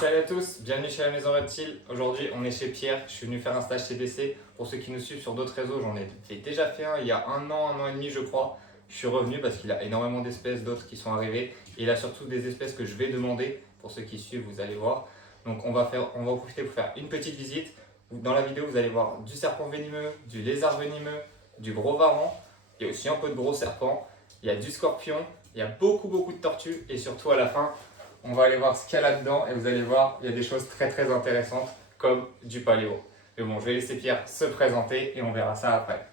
Salut à tous, bienvenue chez la Maison Reptile. Aujourd'hui, on est chez Pierre. Je suis venu faire un stage CDC. Pour ceux qui nous suivent sur d'autres réseaux, j'en ai déjà fait un il y a un an et demi, je crois. Je suis revenu parce qu'il a énormément d'espèces, d'autres qui sont arrivées. Et il a surtout des espèces que je vais demander. Pour ceux qui suivent, vous allez voir. Donc, on va en profiter pour faire une petite visite. Dans la vidéo, vous allez voir du serpent venimeux, du lézard venimeux, du gros varan. Il y a aussi un peu de gros serpent. Il y a du scorpion. Il y a beaucoup de tortues. Et surtout, à la fin, on va aller voir ce qu'il y a là-dedans et vous allez voir, il y a des choses très intéressantes comme du paléo. Mais bon, je vais laisser Pierre se présenter et on verra ça après.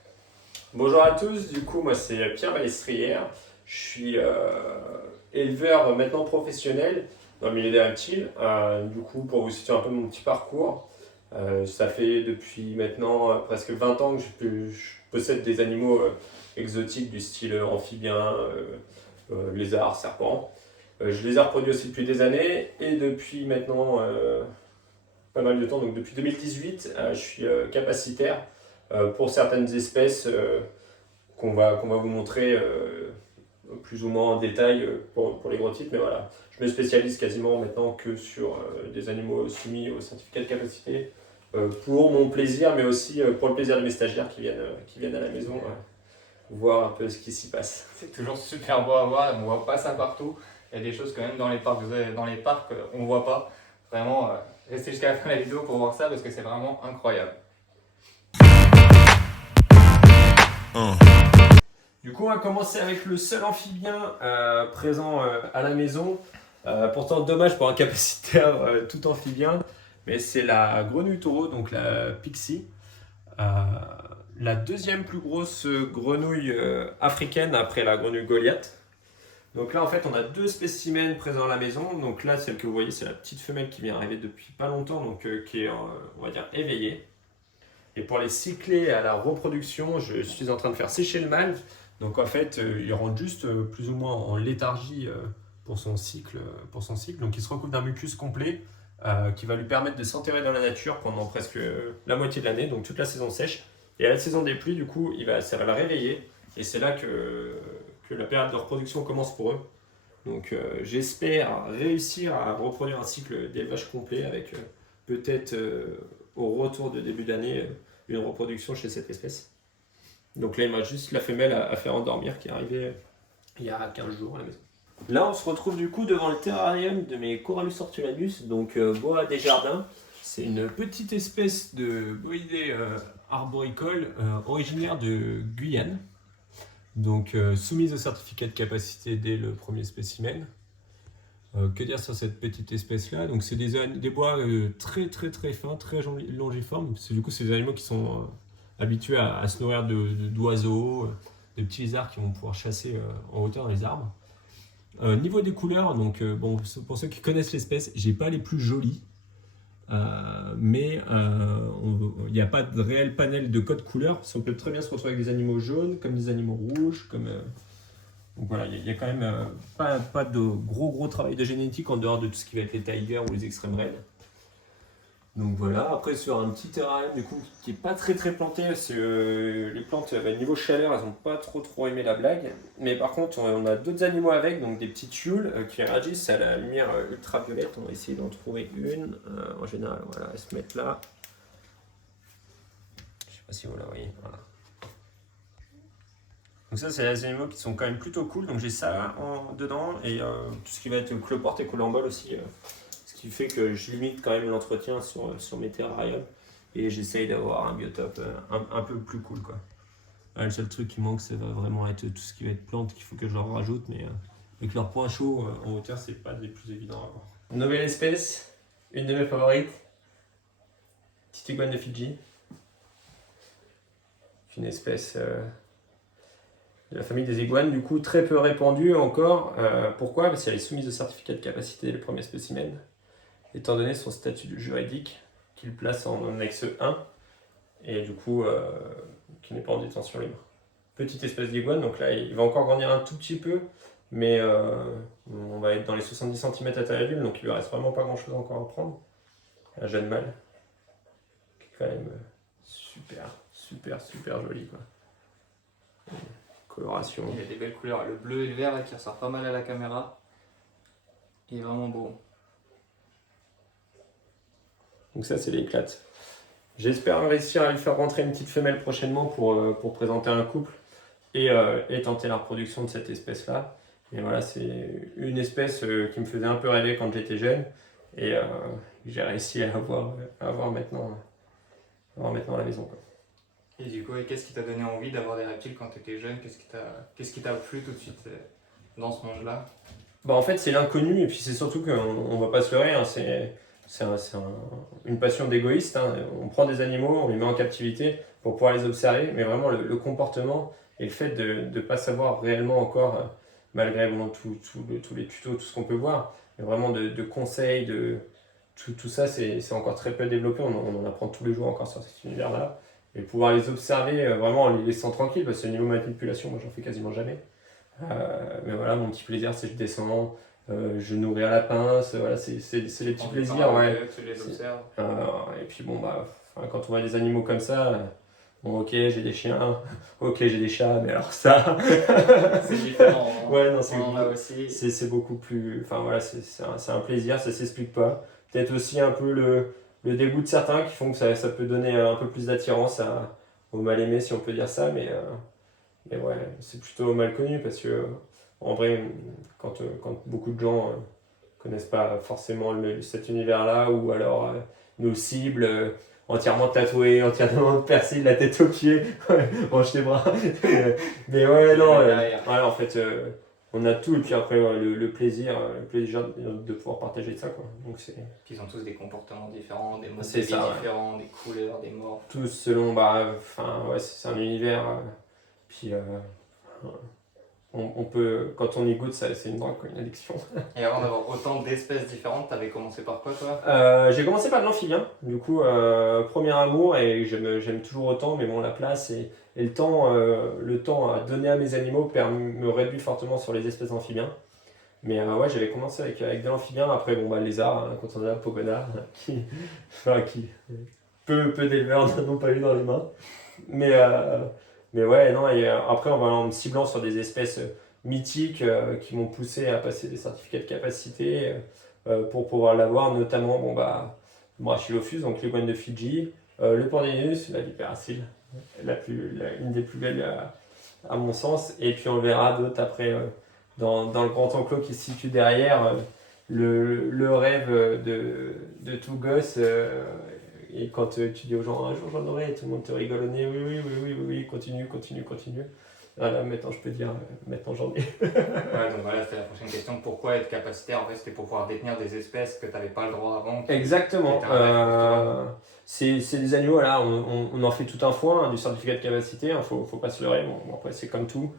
Bonjour à tous, du coup moi c'est Pierre Balestrière, je suis éleveur maintenant professionnel dans le milieu des reptiles. Du coup pour vous situer un peu mon petit parcours, ça fait depuis maintenant presque 20 ans que je possède des animaux exotiques du style amphibien, lézard, serpent. Je les ai reproduits aussi depuis des années et depuis maintenant pas mal de temps, donc depuis 2018 je suis capacitaire pour certaines espèces qu'on va vous montrer plus ou moins en détail pour les gros types. Mais voilà, je me spécialise quasiment maintenant que sur des animaux soumis au certificat de capacité pour mon plaisir, mais aussi pour le plaisir de mes stagiaires qui viennent à la maison voir un peu ce qui s'y passe. C'est toujours super beau à voir, on voit pas ça partout. Il y a des choses quand même dans les parcs, on voit pas. Vraiment, restez jusqu'à la fin de la vidéo pour voir ça parce que c'est vraiment incroyable. Du coup, on va commencer avec le seul amphibien présent à la maison. Pourtant, dommage pour un capacitaire tout amphibien, mais c'est la grenouille taureau, donc la pixie. La deuxième plus grosse grenouille africaine après la grenouille Goliath. Donc là, en fait, on a deux spécimens présents à la maison. Donc là, celle que vous voyez, c'est la petite femelle qui vient arriver depuis pas longtemps, donc qui est, on va dire, éveillée. Et pour les cycler à la reproduction, je suis en train de faire sécher le mâle. Donc en fait, il rentre juste plus ou moins en léthargie pour son cycle. Donc il se recouvre d'un mucus complet qui va lui permettre de s'enterrer dans la nature pendant presque la moitié de l'année, donc toute la saison sèche. Et à la saison des pluies, du coup, ça va la réveiller. Et c'est là que la période de reproduction commence pour eux. Donc j'espère réussir à reproduire un cycle d'élevage complet avec peut-être au retour de début d'année une reproduction chez cette espèce. Donc là, il m'a juste la femelle à faire endormir qui est arrivée il y a 15 jours à la maison. Là, on se retrouve du coup devant le terrarium de mes Corallus ortulanus, donc boa des jardins. C'est une petite espèce de boïdé arboricole originaire de Guyane. Donc soumise au certificat de capacité dès le premier spécimen. Que dire sur cette petite espèce là? Donc c'est des bois très fins, très longiformes. Du coup, c'est des animaux qui sont habitués à se nourrir d'oiseaux, de petits lézards qui vont pouvoir chasser en hauteur dans les arbres. Niveau des couleurs, donc bon, pour ceux qui connaissent l'espèce, j'ai pas les plus jolies, mais il n'y a pas de réel panel de code couleur. On peut très bien se retrouver avec des animaux jaunes, comme des animaux rouges, comme donc voilà, il y a quand même pas de gros travail de génétique en dehors de tout ce qui va être les tigers ou les extrêmes raids. Donc voilà, après sur un petit terrarium du coup qui est pas très planté, parce que les plantes niveau chaleur elles ont pas trop aimé la blague. Mais par contre on a d'autres animaux avec, donc des petites tules qui réagissent à la lumière ultraviolette. On va essayer d'en trouver une. En général voilà, elles se mettent là. Je sais pas si vous la voyez, voilà. Donc ça, c'est les animaux qui sont quand même plutôt cool. Donc j'ai ça dedans et tout ce qui va être cloporte et colambole aussi. Ce qui fait que je limite quand même l'entretien sur mes terrariums. Et j'essaye d'avoir un biotope un peu plus cool, quoi. Le seul truc qui manque, ça va vraiment être tout ce qui va être plantes qu'il faut que je leur rajoute. Mais avec leurs points chauds en hauteur, c'est pas des plus évidents à avoir. Nouvelle espèce, une de mes favorites. Petite iguane de Fidji. Une espèce... de la famille des iguanes, du coup très peu répandue encore. Pourquoi? Parce qu'elle est soumise au certificat de capacité dès le premier spécimen, étant donné son statut juridique qui le place en annexe 1 et du coup qui n'est pas en détention libre. Petite espèce d'iguane, donc là il va encore grandir un tout petit peu, mais on va être dans les 70 cm à taille adulte, donc il lui reste vraiment pas grand chose encore à prendre. Un jeune mâle qui est quand même super joli, quoi. Coloration. Il y a des belles couleurs, le bleu et le vert là, qui ressort pas mal à la caméra. Il est vraiment beau. Donc ça, c'est l'éclate. J'espère réussir à lui faire rentrer une petite femelle prochainement pour présenter un couple et tenter la reproduction de cette espèce-là. Et voilà, c'est une espèce qui me faisait un peu rêver quand j'étais jeune et j'ai réussi à avoir maintenant à la maison, quoi. Et du coup, qu'est-ce qui t'a donné envie d'avoir des reptiles quand tu étais jeune? Qu'est-ce qui t'a plu tout de suite dans ce monde-là? Bah en fait, c'est l'inconnu, et puis c'est surtout qu'on ne va pas se leurrer, hein, une passion d'égoïste, hein. On prend des animaux, on les met en captivité pour pouvoir les observer, mais vraiment le comportement et le fait de ne pas savoir réellement encore, malgré bon, tous les tutos, tout ce qu'on peut voir, mais vraiment de conseils, tout ça, c'est encore très peu développé, on en apprend tous les jours encore sur cet univers-là, et pouvoir les observer vraiment en les laissant tranquilles, parce que niveau manipulation, moi j'en fais quasiment jamais. Mais voilà, mon petit plaisir, c'est que je descends, je nourris à la pince, voilà, c'est les petits plaisirs, ouais. Tu les observes. Et puis bon, bah, quand on voit des animaux comme ça, bon, ok, j'ai des chiens, ok, j'ai des chats, mais alors ça, C'est différent. ouais, non, On en a aussi. c'est beaucoup plus. Enfin voilà, c'est un plaisir, ça s'explique pas. Peut-être aussi un peu le dégoût de certains qui font que ça peut donner un peu plus d'attirance au mal-aimé, si on peut dire ça, mais ouais, c'est plutôt mal connu parce que, en vrai, quand beaucoup de gens connaissent pas forcément cet univers-là, ou alors nos cibles entièrement tatouées, entièrement percées de la tête aux pieds, ouais, range tes bras. Mais ouais, non, voilà, en fait, on a tout, et puis après, le plaisir de pouvoir partager de ça, quoi. Donc c'est Puis ils ont tous des comportements différents, des modes de C'est vie ça, ouais. différents, des couleurs, des morphes. tout selon, bah, enfin, ouais, c'est un univers, puis on peut, quand on y goûte, c'est une drogue, quoi, une addiction. Et avant d'avoir autant d'espèces différentes, t'avais commencé par quoi toi? J'ai commencé par de l'amphibien, du coup, premier amour, et j'aime toujours autant, mais bon, la place et le temps à donner à mes animaux me réduit fortement sur les espèces amphibiens. Mais ouais, j'avais commencé avec de l'amphibien, après, bon, bah, lézard, hein, quand on a Pogona, qui peu d'éleveurs n'ont pas eu dans les mains. Mais, euh, mais ouais, non, et après, en me ciblant sur des espèces mythiques qui m'ont poussé à passer des certificats de capacité pour pouvoir l'avoir, notamment bon, bah, Brachylophus, donc l'iguane de Fidji, le Pandinus, la vipéracile, une des plus belles à mon sens, et puis on le verra d'autres après dans le grand enclos qui se situe derrière, le rêve de tout gosse. Et quand tu dis aux gens, un jour j'en aurai, tout le monde te rigole au nez, oui, oui, oui, oui, oui, oui, continue. Voilà, maintenant je peux dire, maintenant j'en ai. Ouais, donc voilà, c'était la prochaine question. Pourquoi être capacitaire? En fait, c'était pour pouvoir détenir des espèces que t'avais pas le droit avant. Exactement. C'était un rêve pour toi. C'est des animaux, voilà, on en fait tout un foin, hein, du certificat de capacité, hein, faut pas se leurrer. Bon, après, c'est comme tout.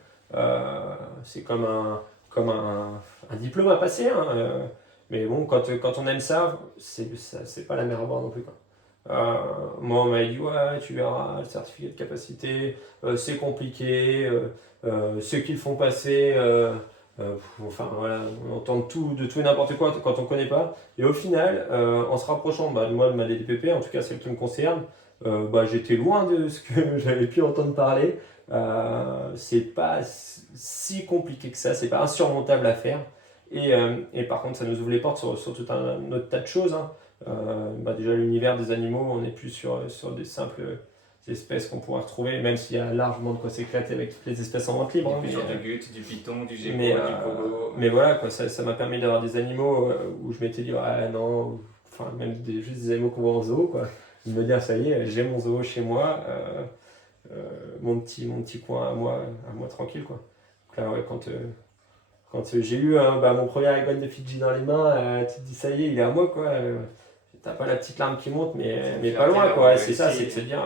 C'est comme un diplôme à passer, hein, mais bon, quand on aime ça, c'est pas la mer à boire non plus, quoi. Moi, on m'a dit, ouais, tu verras, le certificat de capacité, c'est compliqué, ceux qui le font passer, enfin voilà, on entend de tout et n'importe quoi quand on connaît pas. Et au final, en se rapprochant, bah, moi de ma DDPP, en tout cas celle qui me concerne, bah, j'étais loin de ce que j'avais pu entendre parler. C'est pas si compliqué que ça, c'est pas insurmontable à faire. Et par contre, ça nous ouvre les portes sur tout un autre tas de choses, hein. Bah déjà, l'univers des animaux, on n'est plus sur des simples espèces qu'on pourrait retrouver, même s'il y a largement de quoi s'éclater avec toutes les espèces en vente libre, hein, Du sur du gut, du python, du gecko, mais, du pogo. mais voilà, quoi, ça m'a permis d'avoir des animaux où je m'étais dit, ouais, non, enfin, même juste des animaux qu'on voit en zoo, quoi. De me dire, ça y est, j'ai mon zoo chez moi, mon petit coin à moi tranquille, quoi. Donc là, ouais, quand j'ai eu bah, mon premier iguane de Fidji dans les mains, tu te dis, ça y est, il est à moi, quoi. T'as pas la petite larme qui monte, mais pas loin, quoi. C'est ça, c'est de se dire,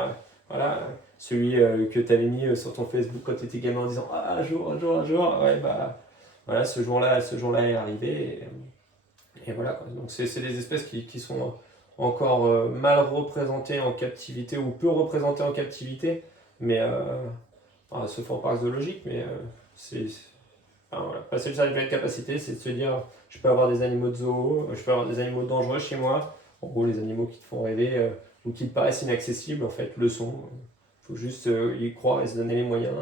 voilà, celui que tu avais mis sur ton Facebook quand tu étais gamin en disant, ah, un jour, ouais, bah, voilà, ce jour-là est arrivé, et voilà, quoi. Donc, c'est des espèces qui sont encore mal représentées en captivité, ou peu représentées en captivité, mais, sauf en parc zoologique, mais enfin, voilà. Passer le certificat de capacité, c'est de se dire, je peux avoir des animaux de zoo, je peux avoir des animaux dangereux chez moi. En gros, les animaux qui te font rêver ou qui te paraissent inaccessibles, en fait, le sont. Il faut juste y croire et se donner les moyens.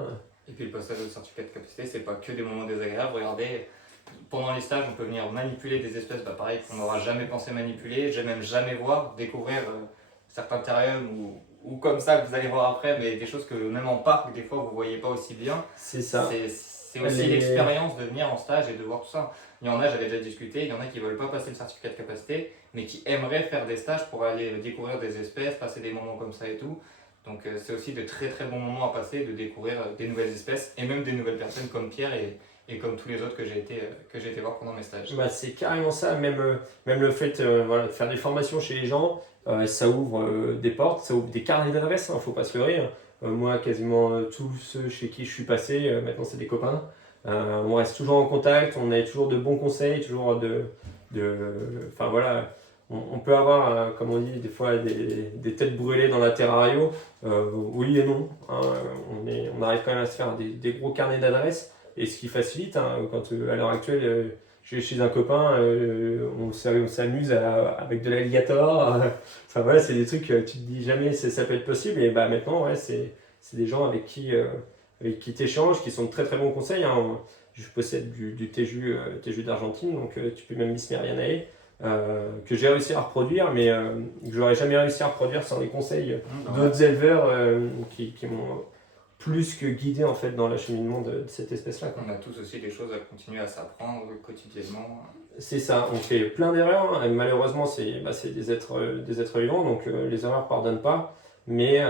Et puis le passage au certificat de capacité, c'est pas que des moments désagréables. Regardez, pendant les stages, on peut venir manipuler des espèces, pareil, qu'on n'aura jamais pensé manipuler, j'ai même jamais voir, découvrir certains terrariums ou comme ça que vous allez voir après, mais des choses que même en parc, des fois, vous ne voyez pas aussi bien. C'est ça. C'est aussi l'expérience de venir en stage et de voir tout ça. Il y en a, j'avais déjà discuté, il y en a qui ne veulent pas passer le certificat de capacité, mais qui aimeraient faire des stages pour aller découvrir des espèces, passer des moments comme ça et tout. Donc c'est aussi de très très bons moments à passer, de découvrir des nouvelles espèces et même des nouvelles personnes comme Pierre et comme tous les autres que j'ai été voir pendant mes stages. Bah, c'est carrément ça, même le fait voilà, de faire des formations chez les gens, ça ouvre des portes, ça ouvre des carnets d'adresses, il ne faut pas se leurrer. Moi, quasiment tous ceux chez qui je suis passé, maintenant c'est des copains. On reste toujours en contact, on a toujours de bons conseils, toujours enfin voilà, on peut avoir, comme on dit, des fois des têtes brûlées dans la terrario. Oui et non, hein, on arrive quand même à se faire des gros carnets d'adresses. Et ce qui facilite, hein, quand à l'heure actuelle, je suis chez un copain, on s'amuse avec de l'alligator. Enfin voilà, c'est des trucs que tu te dis jamais ça peut être possible. Et bah maintenant, ouais, c'est des gens avec qui tu échanges, qui sont de très très bons conseils. Hein. Je possède du thé-jus d'Argentine, donc tu peux même Bismerianae, que j'ai réussi à reproduire, mais que j'aurais jamais réussi à reproduire sans les conseils d'autres éleveurs qui m'ont plus que guidé en fait dans l'acheminement de cette espèce-là. On a tous aussi des choses à continuer à s'apprendre quotidiennement. C'est ça, on fait plein d'erreurs. Hein. Malheureusement, c'est des êtres vivants, donc les erreurs ne pardonnent pas. Mais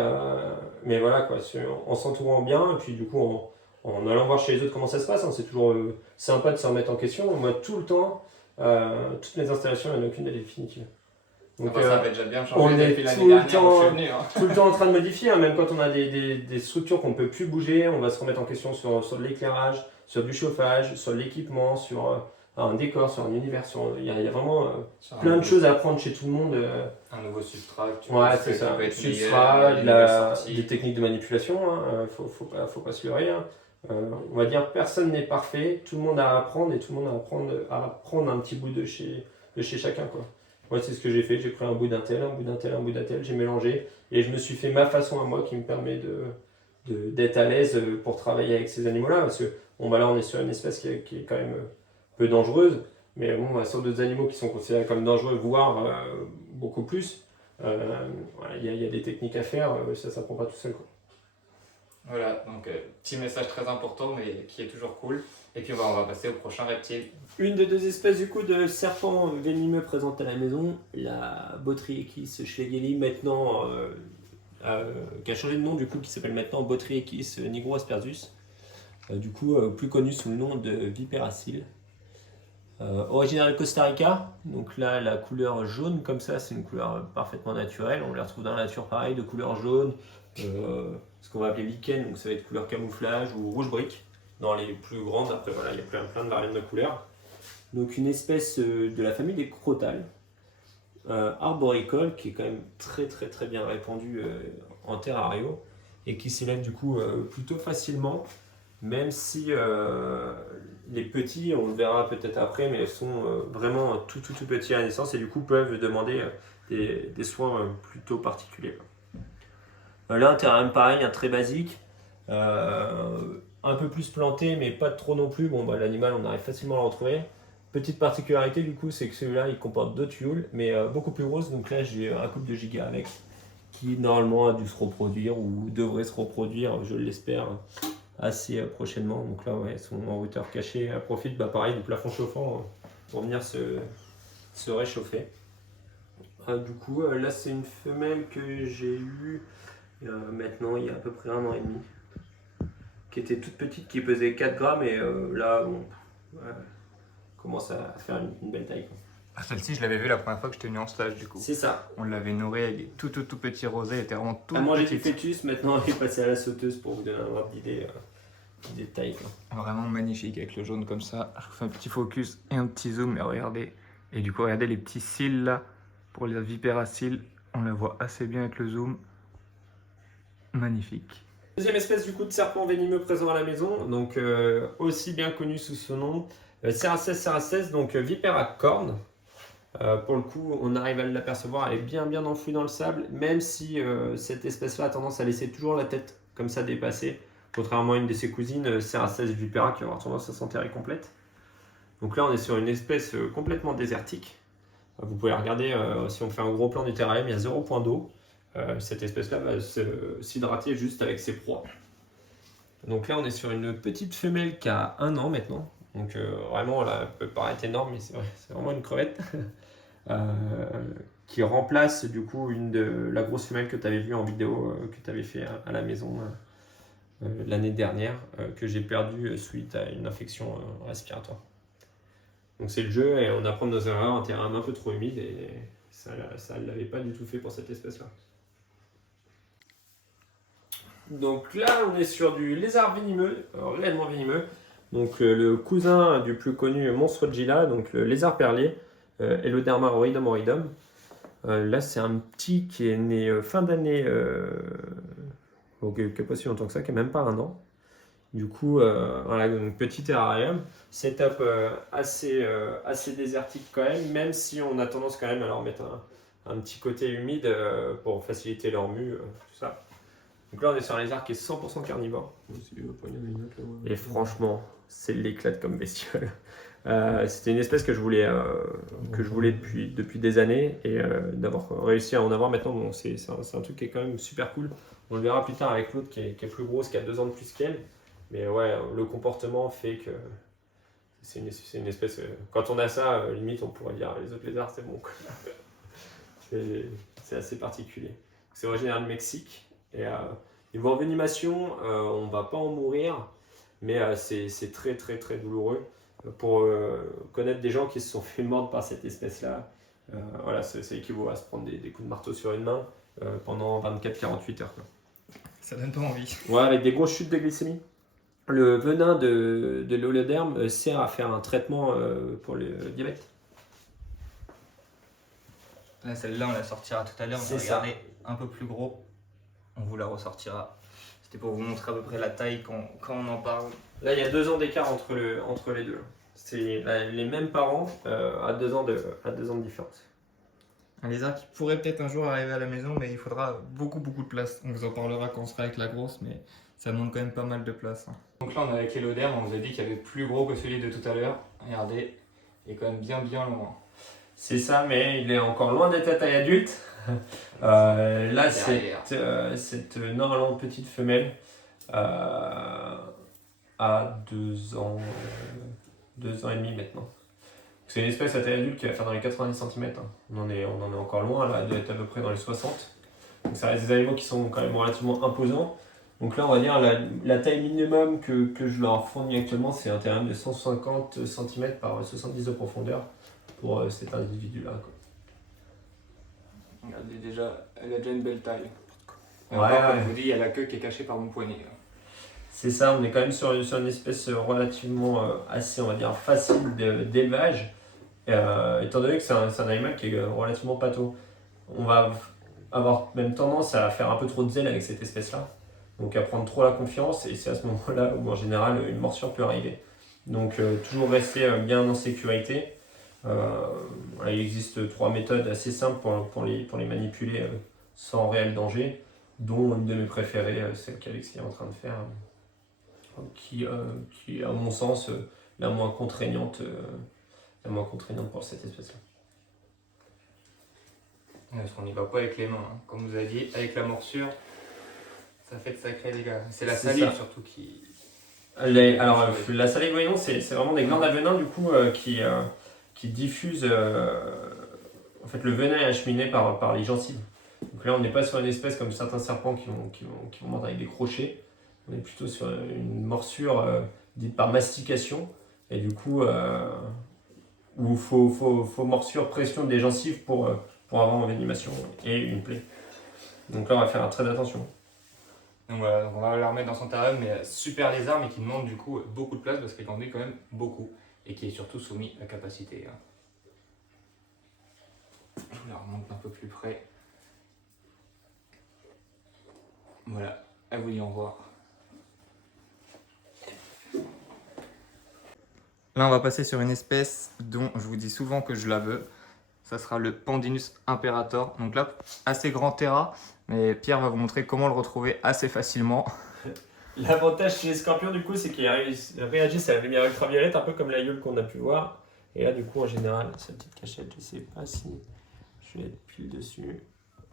voilà, quoi, en s'entourant bien, et puis du coup, en allant voir chez les autres comment ça se passe, hein, c'est toujours sympa de se remettre en question. Moi, tout le temps, toutes mes installations, il n'y en a aucune de définitive. Donc, ça avait déjà bien changé on depuis est l'année dernière où je suis venu. tout le temps en train de modifier, hein, même quand on a des structures qu'on ne peut plus bouger, on va se remettre en question sur de l'éclairage, sur du chauffage, sur l'équipement, sur un décor, sur un univers. Il y a vraiment plein de choses à apprendre chez tout le monde. Un nouveau substrat, c'est ça. Substrat, des techniques de manipulation, hein, faut pas se leurrer. Hein. On va dire personne n'est parfait, tout le monde a à apprendre et tout le monde a à prendre un petit bout de chez chacun, quoi. Moi, c'est ce que j'ai fait. J'ai pris un bout d'un tel, un bout d'un tel, un bout d'un tel, j'ai mélangé et je me suis fait ma façon à moi qui me permet d'être à l'aise pour travailler avec ces animaux-là. Parce que là, on est sur une espèce qui est quand même peu dangereuse, mais bon, sur d'autres animaux qui sont considérés comme dangereux, voire beaucoup plus, il y a des techniques à faire, ça ne s'apprend pas tout seul, quoi. Voilà, donc petit message très important, mais qui est toujours cool. Et puis on va passer au prochain reptile. Une des deux espèces du coup de serpents venimeux présentes à la maison, la Botryechis schlegeli, maintenant qui a changé de nom du coup, qui s'appelle maintenant Botryechis nigroaspersus, du coup plus connu sous le nom de Viperacil. Originaire de Costa Rica, donc là la couleur jaune comme ça, c'est une couleur parfaitement naturelle, on les retrouve dans la nature pareil, de couleur jaune, ce qu'on va appeler lichen, donc ça va être couleur camouflage ou rouge brique. Dans les plus grandes, après voilà, il y a plein de variantes de couleurs. Donc une espèce de la famille des crotales, arboricole, qui est quand même très très très bien répandue en terrario et qui s'élève du coup plutôt facilement, même si les petits, on le verra peut-être après, mais sont vraiment tout petits à la naissance et du coup peuvent demander des soins plutôt particuliers. Là, un terrarium pareil, un très basique. Un peu plus planté, mais pas trop non plus. Bon, l'animal, on arrive facilement à le retrouver. Petite particularité, du coup, c'est que celui-là, il comporte 2 tuiles, mais beaucoup plus grosses. Donc là, j'ai un couple de gigas avec, qui normalement a dû se reproduire ou devrait se reproduire, je l'espère, assez prochainement. Donc là, ouais, son enrouteur caché profite, pareil, du plafond chauffant pour venir se réchauffer. Du coup, là, c'est une femelle que j'ai eue maintenant, il y a à peu près 1 an et demi. Qui était toute petite, qui pesait 4 grammes et là, bon, commence à faire une belle taille, quoi. Celle-ci, je l'avais vue la première fois que j'étais venu en stage du coup. C'est ça. On l'avait nourrie avec des tout petits rosés, elle était vraiment toute petite. Moi j'ai du fœtus, maintenant elle est passée à la sauteuse pour vous donner un ordre d'idée de taille, quoi. Vraiment magnifique avec le jaune comme ça. Je vous fais un petit focus et un petit zoom, mais regardez. Et du coup, regardez les petits cils là, pour les vipéraciles. On la voit assez bien avec le zoom. Magnifique. Deuxième espèce du coup de serpent venimeux présent à la maison, donc aussi bien connu sous ce nom, Cerastes, donc vipère à cornes. Pour le coup, on arrive à l'apercevoir, elle est bien enfouie dans le sable, même si cette espèce-là a tendance à laisser toujours la tête comme ça dépassée, contrairement à une de ses cousines, Cerastes vipera, qui aura tendance à s'enterrer complète. Donc là, on est sur une espèce complètement désertique. Vous pouvez regarder, si on fait un gros plan du terrarium, il y a 0 point d'eau. Cette espèce-là va s'hydrater juste avec ses proies. Donc là, on est sur une petite femelle qui a 1 an maintenant. Donc vraiment, là, elle peut paraître énorme, mais c'est vraiment une crevette. Qui remplace du coup la grosse femelle que tu avais vue en vidéo que tu avais fait à la maison l'année dernière, que j'ai perdue suite à une infection respiratoire. Donc c'est le jeu et on apprend de nos erreurs, un terrain un peu trop humide et ça ne l'avait pas du tout fait pour cette espèce-là. Donc là, on est sur du lézard venimeux, réellement venimeux. Donc le cousin du plus connu Monstrogilla, donc le lézard perlier, Eloderma auridum auridum. Là, c'est un petit qui est né fin d'année, qui n'a pas si longtemps que ça, qui n'a même pas 1 an. Du coup, voilà, donc petit terrarium, setup assez désertique quand même si on a tendance quand même à leur mettre un petit côté humide pour faciliter leur mue, tout ça. Donc là, on est sur un lézard qui est 100% carnivore. Et franchement, c'est l'éclate comme bestiole. C'était une espèce que je voulais depuis des années et d'avoir réussi à en avoir maintenant, bon, c'est un truc qui est quand même super cool. On le verra plus tard avec l'autre qui est plus grosse, qui a 2 ans de plus qu'elle. Mais ouais, le comportement fait que c'est une espèce. Quand on a ça, limite, on pourrait dire les autres lézards, c'est bon, quoi. C'est assez particulier. C'est originaire du Mexique. Et niveau envenimation, on ne va pas en mourir, mais c'est très très très douloureux. Pour connaître des gens qui se sont fait mordre par cette espèce-là, voilà, ça équivaut à se prendre des coups de marteau sur une main pendant 24-48 heures. Quoi. Ça donne pas envie. Ouais, avec des grosses chutes de glycémie. Le venin de l'oléoderme sert à faire un traitement pour le diabète. Là, celle-là, on la sortira tout à l'heure. On va regarder un peu plus gros. On vous la ressortira. C'était pour vous montrer à peu près la taille quand on en parle. Là, il y a 2 ans d'écart entre les deux. C'est les mêmes parents à 2 ans de différence. Un lézard qui pourrait peut-être un jour arriver à la maison, mais il faudra beaucoup de place. On vous en parlera quand on sera avec la grosse, mais ça demande quand même pas mal de place. Donc là, on est avec l'Eloderme. On vous a dit qu'il y avait plus gros que celui de tout à l'heure. Regardez, il est quand même bien loin. C'est ça, mais il est encore loin d'être à taille adulte. Là, cette normalement petite femelle a 2 ans, 2 ans et demi maintenant. C'est une espèce à taille adulte qui va faire dans les 90 cm. On en est encore loin, là, elle doit être à peu près dans les 60. Donc ça reste des animaux qui sont quand même relativement imposants. Donc là, on va dire la taille minimum que je leur fournis actuellement, c'est un terrain de 150 cm par 70 de profondeur pour cet individu-là. Regardez déjà, elle a déjà une belle taille. Ouais, comme je vous dis, il y a la queue qui est cachée par mon poignet. C'est ça, on est quand même sur une espèce relativement assez, on va dire, facile d'élevage. Étant donné que c'est un animal qui est relativement pâteau. On va avoir même tendance à faire un peu trop de zèle avec cette espèce-là. Donc à prendre trop la confiance et c'est à ce moment-là où en général une morsure peut arriver. Donc toujours rester bien en sécurité. Voilà, il existe 3 méthodes assez simples pour les manipuler sans réel danger, dont une de mes préférées, celle qu'Alexis est en train de faire, qui est à mon sens la moins contraignante pour cette espèce-là. Parce qu'on n'y va pas avec les mains, hein. Comme vous avez dit, avec la morsure, ça fait de sacrés dégâts. C'est la salive surtout qui... Alors la salive, voyons, c'est vraiment des glandes à venin du coup qui diffusent... en fait, le venin est acheminé par les gencives. Donc là, on n'est pas sur une espèce comme certains serpents qui vont mordre avec des crochets. On est plutôt sur une morsure dite par mastication. Et du coup, où il faut morsure, pression des gencives pour avoir une envenimation et une plaie. Donc là, on va faire très attention. Donc voilà, donc on va la remettre dans son terrarium, mais super lézard, mais qui demande du coup beaucoup de place parce qu'elle grandit quand même beaucoup. Et qui est surtout soumis à capacité. Je vous la remonte un peu plus près. Voilà, à vous d'y en voir. Là, on va passer sur une espèce dont je vous dis souvent que je la veux. Ça sera le Pandinus imperator. Donc là, assez grand terrain, mais Pierre va vous montrer comment le retrouver assez facilement. L'avantage chez les scorpions, du coup, c'est qu'ils réagissent à la lumière ultraviolette, un peu comme la gueule qu'on a pu voir. Et là, du coup, en général, sa petite cachette, je sais pas si je vais être pile dessus.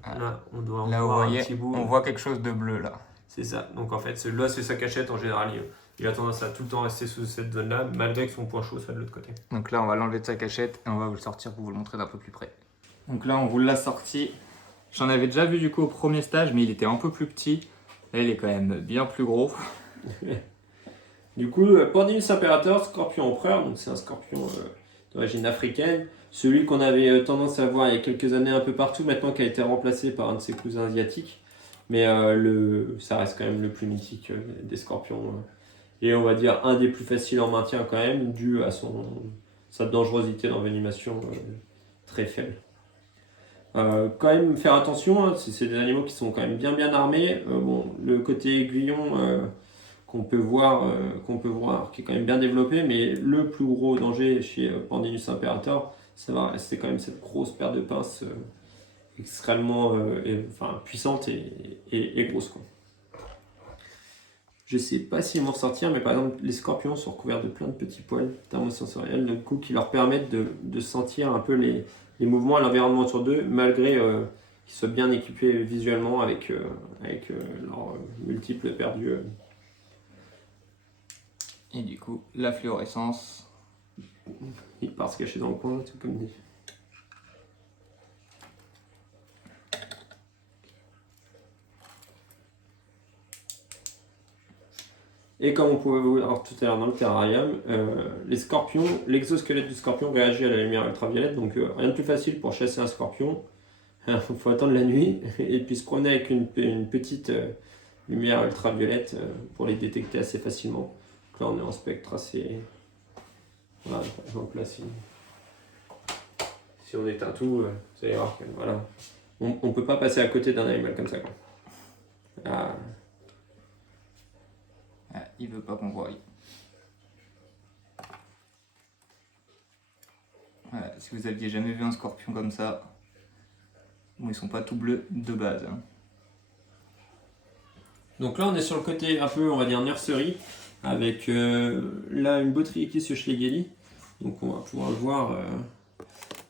Là, on doit en Là, vous voir un voyez, petit bout. on voit quelque chose de bleu là. C'est ça. Donc, en fait, là, c'est sa cachette. En général, il a tendance à tout le temps rester sous cette zone-là, malgré que son point chaud soit de l'autre côté. Donc là, on va l'enlever de sa cachette et on va vous le sortir pour vous le montrer d'un peu plus près. Donc là, on vous l'a sorti. J'en avais déjà vu du coup au premier stage, mais il était un peu plus petit. Là, il est quand même bien plus gros. Du coup, Pandinus imperator, scorpion empereur, donc c'est un scorpion d'origine africaine. Celui qu'on avait tendance à voir il y a quelques années un peu partout, maintenant qui a été remplacé par un de ses cousins asiatiques. Mais ça reste quand même le plus mythique des scorpions. Et on va dire un des plus faciles en maintien quand même, dû à sa dangerosité d'envenimation très faible. Quand même faire attention, hein, c'est des animaux qui sont quand même bien armés. Bon, le côté aiguillon qu'on peut voir, qui est quand même bien développé, mais le plus gros danger chez Pandinus imperator, ça va rester quand même cette grosse paire de pinces extrêmement puissante et grosse, quoi. Je sais pas s'ils vont ressortir, mais par exemple, les scorpions sont recouverts de plein de petits poils thermosensoriels, du coup, qui leur permettent de sentir un peu les mouvements et l'environnement autour d'eux, malgré qu'ils soient bien équipés visuellement avec leurs multiples paires d'yeux. Et du coup, la fluorescence. Il part se cacher dans le coin, tout comme dit. Et comme on pouvait voir tout à l'heure dans le terrarium, les scorpions, l'exosquelette du scorpion réagit à la lumière ultraviolette, donc rien de plus facile pour chasser un scorpion. Il faut attendre la nuit et puis se promener avec une petite lumière ultraviolette pour les détecter assez facilement. Donc là on est en spectre assez... Voilà, par exemple là si on éteint tout, vous allez voir que voilà, on peut pas passer à côté d'un animal comme ça, quoi. Ah. Ah, il veut pas qu'on voie. Voilà, si vous aviez jamais vu un scorpion comme ça, bon, ils sont pas tout bleus de base. Hein. Donc là on est sur le côté un peu, on va dire, nursery, avec là une Botrytis schlegeli, donc on va pouvoir le voir,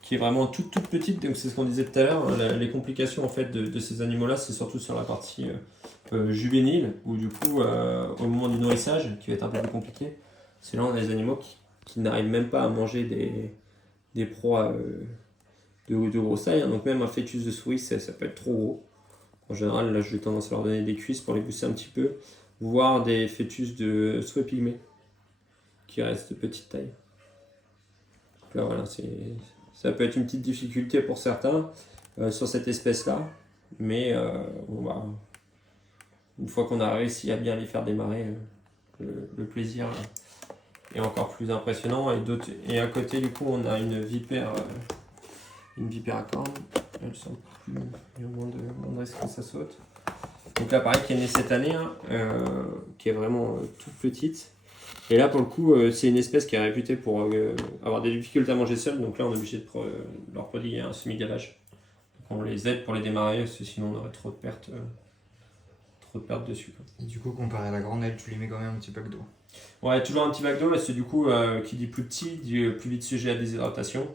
qui est vraiment toute petite, donc c'est ce qu'on disait tout à l'heure, hein, les complications en fait de ces animaux là, c'est surtout sur la partie juvénile, où du coup au moment du nourrissage, qui va être un peu plus compliqué, c'est là on a des animaux qui n'arrivent même pas à manger des proies de grosse taille, hein. Donc même un fœtus de souris ça peut être trop gros. En général, là, j'ai tendance à leur donner des cuisses pour les booster un petit peu, voire des fœtus de souris pygmée qui restent de petite taille. Donc là, voilà, ça peut être une petite difficulté pour certains sur cette espèce-là, mais une fois qu'on a réussi à bien les faire démarrer, le plaisir est encore plus impressionnant. Et à côté, du coup, on a une vipère à cornes. Elle sent plus, il y a moins de risque que ça saute. Donc là, pareil, qui est née cette année, hein, qui est vraiment toute petite. Et là, pour le coup, c'est une espèce qui est réputée pour avoir des difficultés à manger seule. Donc là, on est obligé de leur prodiguer un semi-gavage. Donc on les aide pour les démarrer, parce que sinon on aurait trop de pertes dessus, quoi. Et du coup, comparé à la grande, tu lui mets quand même un petit pack d'eau. Ouais, toujours un petit pack d'eau, mais c'est du coup, qui dit plus petit, dit plus vite sujet à déshydratation.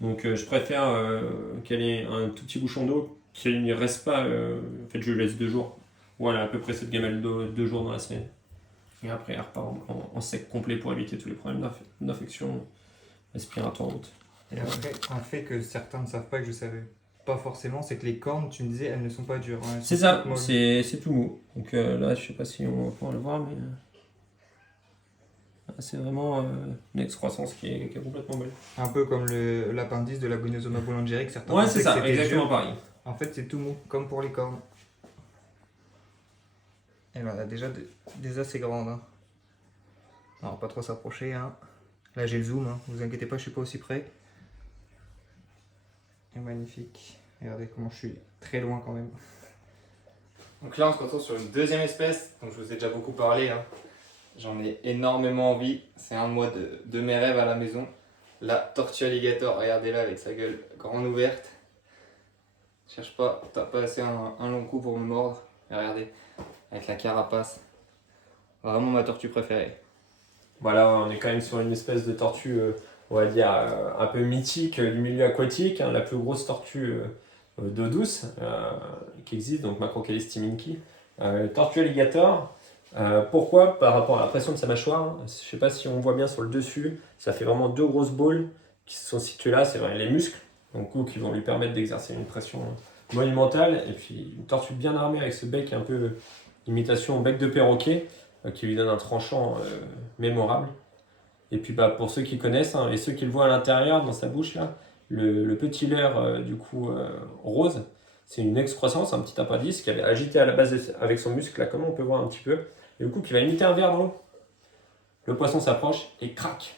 Donc je préfère qu'elle ait un tout petit bouchon d'eau qui ne reste pas. En fait, je lui laisse 2 jours. Voilà, à peu près cette gamelle d'eau 2 jours dans la semaine. Et après, elle repart en sec complet pour éviter tous les problèmes d'infection respiratoire haute. Et après, un fait que certains ne savent pas, que je savais pas forcément, c'est que les cornes, tu me disais, elles ne sont pas dures. Hein, c'est ça, c'est tout mou. Donc là, je sais pas si on va pouvoir le voir, mais c'est vraiment une excroissance qui est complètement belle. Un peu comme l'appendice de la Goniosoma boulangerie, que certains Ouais, pensaient c'est ça, que c'était exactement dur. pareil. En fait, c'est tout mou, comme pour les cornes. Et là, on a déjà des assez grandes. Hein. Alors, pas trop s'approcher. Hein. Là, j'ai le zoom, hein. Vous inquiétez pas, je suis pas aussi près. Et magnifique. Regardez comment je suis très loin quand même. Donc là, on se retrouve sur une deuxième espèce dont je vous ai déjà beaucoup parlé. Hein. J'en ai énormément envie. C'est un de mes rêves à la maison. La tortue alligator, regardez-la avec sa gueule grande ouverte. Cherche pas, t'as pas assez un long coup pour me mordre. Et regardez, avec la carapace. Vraiment ma tortue préférée. Voilà, on est quand même sur une espèce de tortue, on va dire, un peu mythique du milieu aquatique, hein, la plus grosse tortue d'eau douce qui existe, donc Macrochelys timinki. Tortue alligator. Pourquoi? Par rapport à la pression de sa mâchoire. Je ne sais pas si on voit bien sur le dessus, ça fait vraiment deux grosses boules qui sont situées là, c'est vrai, les muscles, donc, qui vont lui permettre d'exercer une pression monumentale. Et puis une tortue bien armée avec ce bec un peu imitation bec de perroquet qui lui donne un tranchant mémorable. Et puis bah, pour ceux qui connaissent hein, et ceux qui le voient à l'intérieur dans sa bouche là, le petit leurre du coup rose, c'est une excroissance, un petit appendice qui avait agité à la base avec son muscle là, comme on peut voir un petit peu, et du coup qui va imiter un verre dans l'eau. Le poisson s'approche et crac.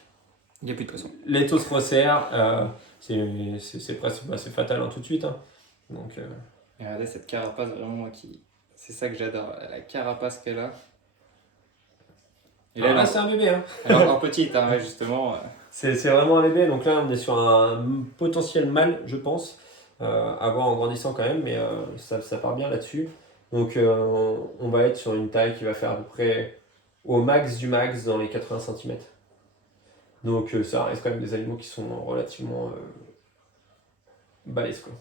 Il n'y a plus de poisson. L'étau se resserre, c'est presque c'est fatal hein, tout de suite. Hein. Donc, Et regardez cette carapace vraiment moi qui. C'est ça que j'adore, la carapace qu'elle a. Et là, là c'est un bébé. Hein. elle est encore petite, hein, ouais, justement. C'est vraiment un bébé, donc là on est sur un potentiel mâle, je pense, à voir en grandissant quand même, mais ça part bien là-dessus. Donc on va être sur une taille qui va faire à peu près au max du max dans les 80 cm. Donc ça reste quand même des animaux qui sont relativement balèzes, quoi.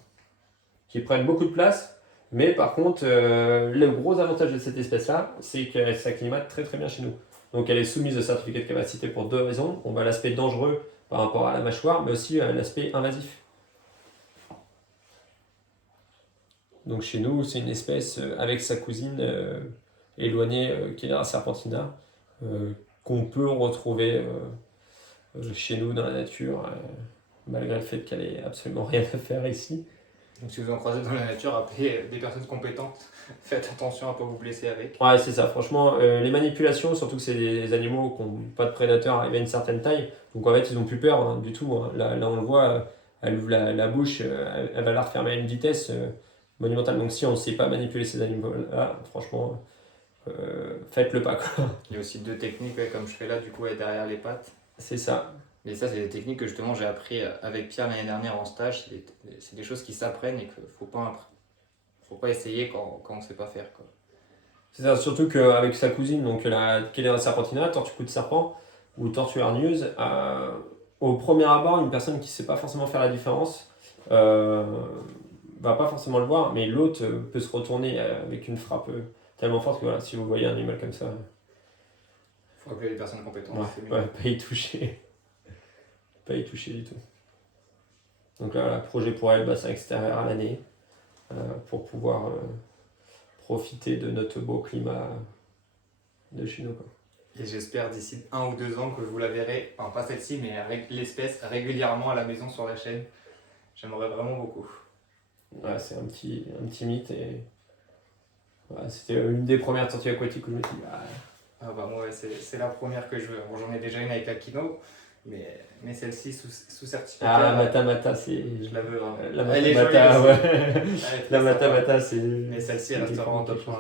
Qui prennent beaucoup de place, mais par contre, le gros avantage de cette espèce-là, c'est qu'elle s'acclimate très très bien chez nous. Donc elle est soumise au certificat de capacité pour deux raisons. On va l'aspect dangereux par rapport à la mâchoire, mais aussi l'aspect invasif. Donc chez nous, c'est une espèce avec sa cousine éloignée qui est la serpentina, qu'on peut retrouver chez nous dans la nature, malgré le fait qu'elle ait absolument rien à faire ici. Donc si vous en croisez dans la nature, appelez des personnes compétentes. Faites attention à ne pas vous blesser avec. Ouais, c'est ça. Franchement, les manipulations, surtout que c'est des animaux qui n'ont pas de prédateurs arrivés à une certaine taille, donc en fait, ils n'ont plus peur hein, du tout. Hein. Là, on le voit, elle ouvre la bouche, elle va la refermer à une vitesse monumentale. Donc si on ne sait pas manipuler ces animaux-là, franchement, faites le pas. Quoi. Il y a aussi deux techniques, ouais, comme je fais là, du coup, derrière les pattes. C'est ça. Mais ça, c'est des techniques que justement j'ai appris avec Pierre l'année dernière en stage. C'est des choses qui s'apprennent et qu'il ne faut pas essayer quand on ne sait pas faire. Quoi. C'est ça, surtout qu'avec sa cousine, donc la Chelera serpentina, tortue cou de serpent ou tortue hargneuse, au premier abord, une personne qui ne sait pas forcément faire la différence va pas forcément le voir, mais l'autre peut se retourner avec une frappe tellement forte que voilà, si vous voyez un animal comme ça, Il faut appeler les personnes compétentes. Pas y toucher. Pas y toucher du tout. Donc là, le projet pour elle, c'est extérieur à l'année pour pouvoir profiter de notre beau climat de chez nous. Quoi. Et j'espère d'ici 1 ou 2 ans que vous la verrez, enfin pas celle-ci, mais avec l'espèce régulièrement à la maison sur la chaîne. J'aimerais vraiment beaucoup. Ouais, c'est un petit mythe et ouais, c'était une des premières tortues aquatiques où je me suis dit Ah bah moi c'est la première que je veux. Bon, j'en ai déjà une avec Akino, mais celle-ci sous certificat. Ah, la Mata, c'est. Je la veux vraiment. La Elle est jolie Mata, aussi. ouais. La sympa. Mata, c'est. Mais celle-ci elle restera en top 1,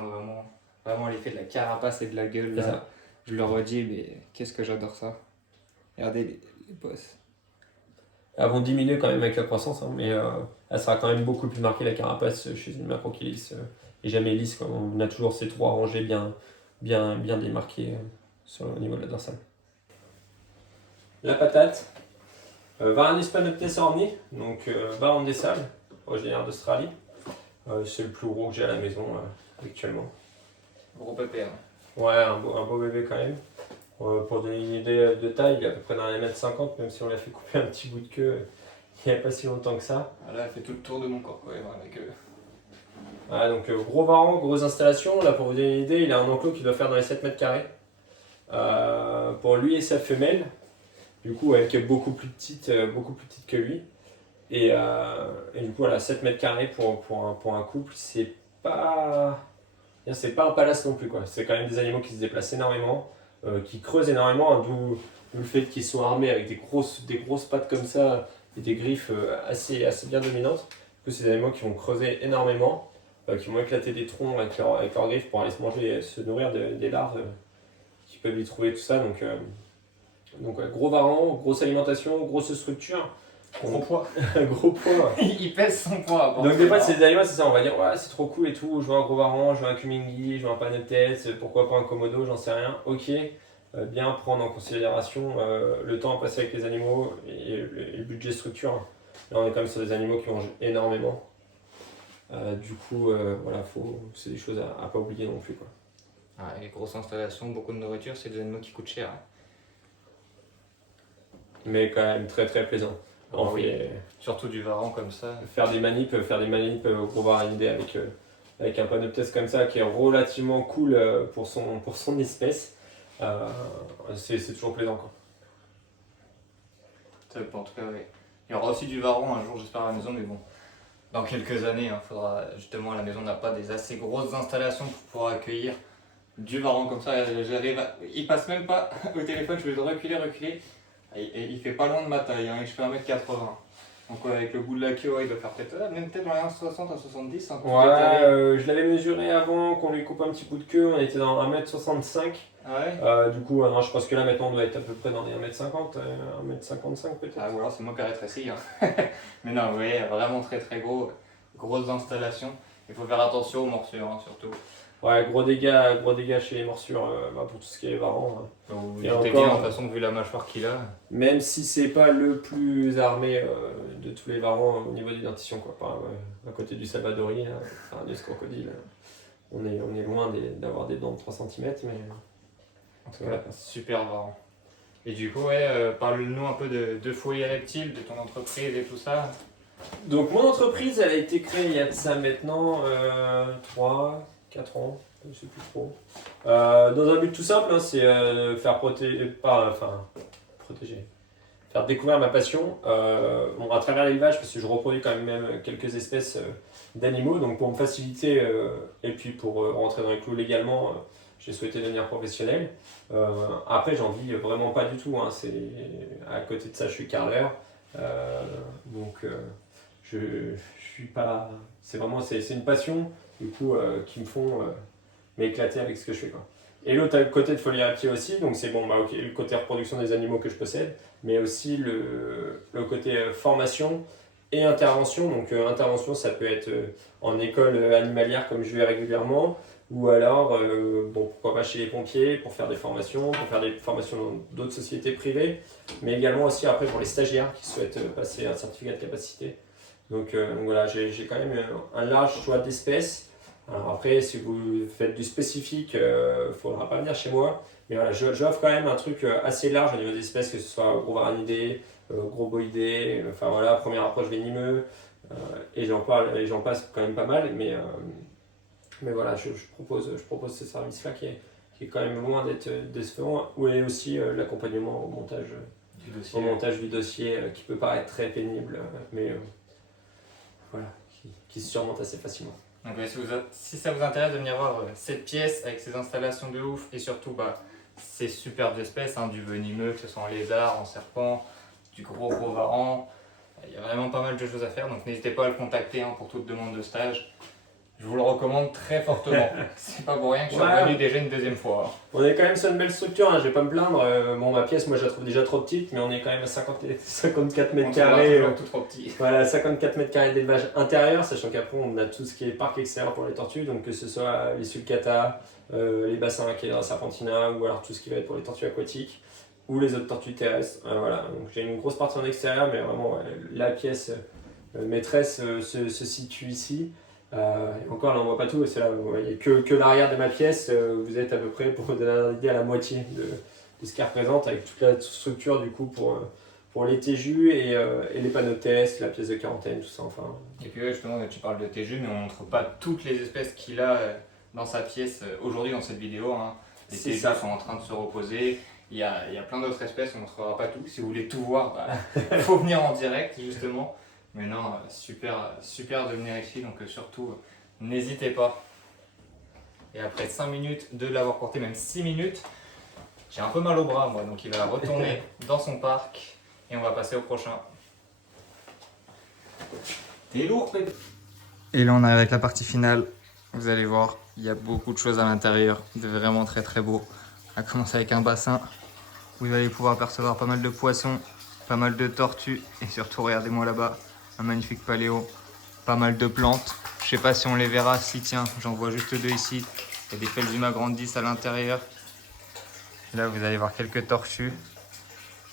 vraiment l'effet de la carapace et de la gueule. Là. Ça. Je le redis, mais qu'est-ce que j'adore ça. Regardez les bosses. Elles vont diminuer quand même avec la croissance, hein, mais elle sera quand même beaucoup plus marquée la carapace chez une Macrochelys et jamais lisse. Quoi. On a toujours ces trois rangées bien démarquées au niveau de la dorsale. La patate. Varan hispanoptes orni, donc varan des sables, originaire d'Australie. C'est le plus gros que j'ai à la maison actuellement. Gros pépé. Hein. Ouais, un beau bébé quand même. Pour donner une idée de taille, il est à peu près dans les 1m50, même si on l'a fait couper un petit bout de queue il n'y a pas si longtemps que ça. Là, elle fait tout le tour de mon corps quand même avec eux. Voilà, donc gros varan, grosse installation. Là, pour vous donner une idée, il a un enclos qui doit faire dans les 7 mètres carrés. Pour lui et sa femelle, du coup, elle est beaucoup plus petite que lui. Et du coup, voilà, 7 mètres carrés pour un couple, c'est pas un palace non plus. Quoi. C'est quand même des animaux qui se déplacent énormément, qui creusent énormément, hein, d'où le fait qu'ils sont armés avec des grosses pattes comme ça et des griffes assez bien dominantes. Du coup, c'est des animaux qui vont creuser énormément, qui vont éclater des troncs avec leurs griffes pour aller se nourrir des larves qui peuvent y trouver, tout ça. Donc gros varan, grosse alimentation, grosse structure. Gros poids. Un gros poids. Il pèse son poids. Donc des fois c'est des animaux, c'est ça, on va dire ouais c'est trop cool et tout, je veux un gros varan, je veux un kumingi, je veux un panotès, pourquoi pas un komodo, j'en sais rien. Ok, bien prendre en considération le temps à passer avec les animaux et le budget structure. Là on est quand même sur des animaux qui mangent énormément. Du coup voilà, c'est des choses à pas oublier non plus quoi. Ah, les grosses installations, beaucoup de nourriture, c'est des animaux qui coûtent cher. Hein. Mais quand même très très plaisant. Oh, oui. Surtout du varan comme ça. Faire des manips au gros varanidé avec un panoptès comme ça qui est relativement cool pour son espèce. C'est toujours plaisant quoi. Top, en tout cas, oui. Il y aura aussi du varan un jour, j'espère, à la maison, mais bon, dans quelques années, il faudra justement, à la maison, on n'a pas des assez grosses installations pour pouvoir accueillir du varan comme ça. Il passe même pas au téléphone, je vais le reculer. Et il fait pas loin de ma taille, hein, et je fais 1m80. Donc ouais, avec le bout de la queue, il doit faire peut-être dans les 1,60 à 70. Hein, je l'avais mesuré avant qu'on lui coupe un petit bout de queue, on était dans 1m65. Ouais. Du coup, non, je pense que là maintenant on doit être à peu près dans les 1m50, 1m55 peut-être. Ah ou alors c'est moi qui ai rétréci. Hein. Mais non, vous voyez, vraiment très très gros, grosses installations. Il faut faire attention aux morsures hein, surtout. Ouais, gros dégâts chez les morsures pour tout ce qui est varan. Vous doutez bien, de toute façon, vu la mâchoire qu'il a. Même si c'est pas le plus armé de tous les varans au niveau des dentitions, quoi. À côté du Salvadori, des crocodiles, on est loin d'avoir des dents de 3 cm, mais. En tout cas, super varan. Et du coup, parle-nous un peu de Folie Reptile, de ton entreprise et tout ça. Donc, mon entreprise, elle a été créée il y a de ça maintenant 4 ans, je sais plus trop. Dans un but tout simple, hein, c'est faire faire découvrir ma passion à travers l'élevage, parce que je reproduis quand même quelques espèces d'animaux. Donc pour me faciliter et puis pour rentrer dans les clous légalement, j'ai souhaité devenir professionnel. Après, j'en vis vraiment pas du tout. Hein, à côté de ça, je suis carreleur. Je suis pas. C'est une passion du coup qui me font m'éclater avec ce que je fais quoi. Et l'autre côté de Folie Reptile aussi, donc c'est le côté reproduction des animaux que je possède, mais aussi le côté formation et intervention. Donc intervention, ça peut être en école animalière comme je vais régulièrement, ou alors pourquoi pas chez les pompiers pour faire des formations, dans d'autres sociétés privées, mais également aussi après pour les stagiaires qui souhaitent passer un certificat de capacité. Donc voilà, j'ai quand même un large choix d'espèces. Alors après, si vous faites du spécifique, il ne faudra pas venir chez moi. Mais voilà, j'offre quand même un truc assez large au niveau des espèces, que ce soit gros varanidés, gros boïdés, enfin voilà, première approche venimeux, et j'en passe quand même pas mal. Mais voilà, je propose ce service-là qui est quand même loin d'être décevant, où est aussi l'accompagnement au montage du dossier, qui peut paraître très pénible, mais voilà, qui se surmonte assez facilement. Donc si ça vous intéresse de venir voir cette pièce avec ses installations de ouf et surtout ces superbes espèces, hein, du venimeux, que ce soit en lézard, en serpent, du gros varan, il y a vraiment pas mal de choses à faire, donc n'hésitez pas à le contacter hein, pour toute demande de stage. Je vous le recommande très fortement. C'est pas pour rien que je suis revenu déjà une deuxième fois. Hein. On est quand même sur une belle structure, hein, je vais pas me plaindre. Ma pièce, moi je la trouve déjà trop petite, mais on est quand même à 54 mètres carrés. Tout trop petit. Voilà, 54 mètres carrés d'élevage intérieur, sachant qu'après on a tout ce qui est parc extérieur pour les tortues, donc que ce soit les sulcata, les bassins qui est dans la Serpentina, ou alors tout ce qui va être pour les tortues aquatiques, ou les autres tortues terrestres. Voilà, donc j'ai une grosse partie en extérieur, mais vraiment la pièce maîtresse se situe ici. Et encore là on voit pas tout, c'est là vous voyez que l'arrière de ma pièce, vous êtes à peu près pour donner une idée à la moitié de ce qu'elle représente, avec toute la structure du coup pour les téjus et les panotès, la pièce de quarantaine, tout ça enfin. Et puis justement tu parles de téjus, mais on montre pas toutes les espèces qu'il a dans sa pièce aujourd'hui dans cette vidéo. Hein. Les téjus sont en train de se reposer, il y a plein d'autres espèces, on ne montrera pas tout. Si vous voulez tout voir, il faut venir en direct justement. Mais non, super de venir ici, donc surtout n'hésitez pas. Et après 5 minutes de l'avoir porté, même 6 minutes, j'ai un peu mal au bras moi, donc il va retourner dans son parc et on va passer au prochain. T'es lourd, Pépé. Et là on arrive avec la partie finale, vous allez voir, il y a beaucoup de choses à l'intérieur, de vraiment très beau. On va commencer avec un bassin où vous allez pouvoir percevoir pas mal de poissons Pas mal de tortues et surtout regardez-moi là-bas, un magnifique paléo. Pas mal de plantes. Je sais pas si on les verra. Si tiens, j'en vois juste 2 ici. Il y a des Felzuma grandis à l'intérieur. Là vous allez voir quelques tortues.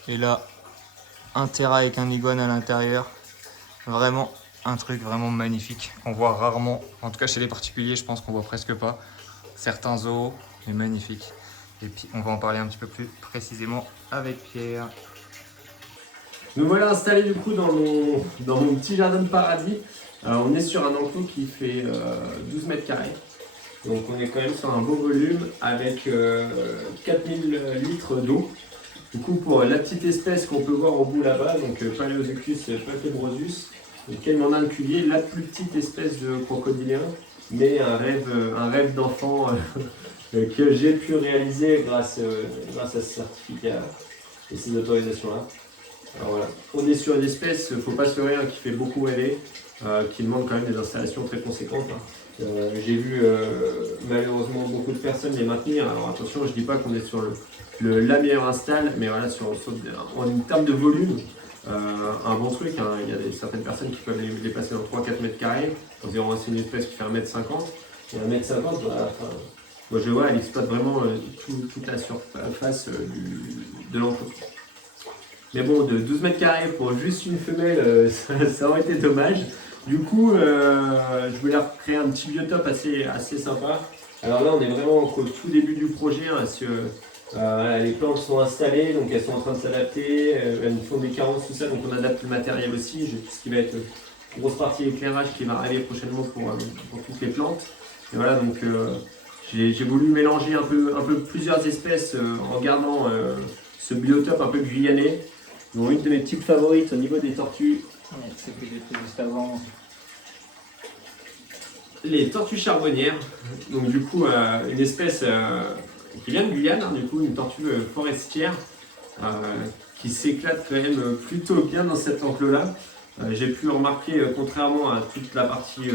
Et là, un terra avec un iguane à l'intérieur. Vraiment un truc vraiment magnifique qu'on voit rarement. En tout cas chez les particuliers, je pense qu'on voit presque pas. Certains zoos, mais magnifique. Et puis on va en parler un petit peu plus précisément avec Pierre. Nous voilà installés du coup dans mon petit jardin de paradis. Alors, on est sur un enclos qui fait 12 mètres carrés. Donc on est quand même sur un beau volume avec 4000 litres d'eau. Du coup pour la petite espèce qu'on peut voir au bout là-bas, donc Paleosuchus palfebrosus, Caïman de Cuvier, la plus petite espèce de crocodilien, mais un rêve d'enfant que j'ai pu réaliser grâce à ce certificat et ces autorisations-là. Alors voilà, on est sur une espèce, faut pas se leurrer, hein, qui fait beaucoup rêver, qui demande quand même des installations très conséquentes. Hein. J'ai vu malheureusement beaucoup de personnes les maintenir. Alors attention, je dis pas qu'on est sur la meilleure install, mais voilà, en termes de volume, un bon truc. Hein. Il y a certaines personnes qui peuvent les passer dans 3-4 mètres carrés. Environ, c'est une espèce qui fait 1,50 m. Et 1,50 m, voilà, moi je vois, elle exploite vraiment toute la surface de l'enclos. Mais bon, de 12 mètres carrés pour juste une femelle, ça aurait été dommage. Du coup, je voulais recréer un petit biotope assez sympa. Alors là, on est vraiment au tout début du projet, hein, parce que les plantes sont installées, donc elles sont en train de s'adapter, elles font des carences, tout ça, donc on adapte le matériel aussi. J'ai tout ce qui va être une grosse partie éclairage qui va arriver prochainement pour toutes les plantes. Et voilà, donc j'ai voulu mélanger un peu plusieurs espèces en gardant ce biotope un peu guyanais. Donc une de mes petites favorites au niveau des tortues. C'est que j'ai pris juste avant. Les tortues charbonnières. Donc du coup, une espèce qui vient de Guyane, hein, du coup, une tortue forestière qui s'éclate quand même plutôt bien dans cet enclos-là. J'ai pu remarquer, contrairement à toute la partie,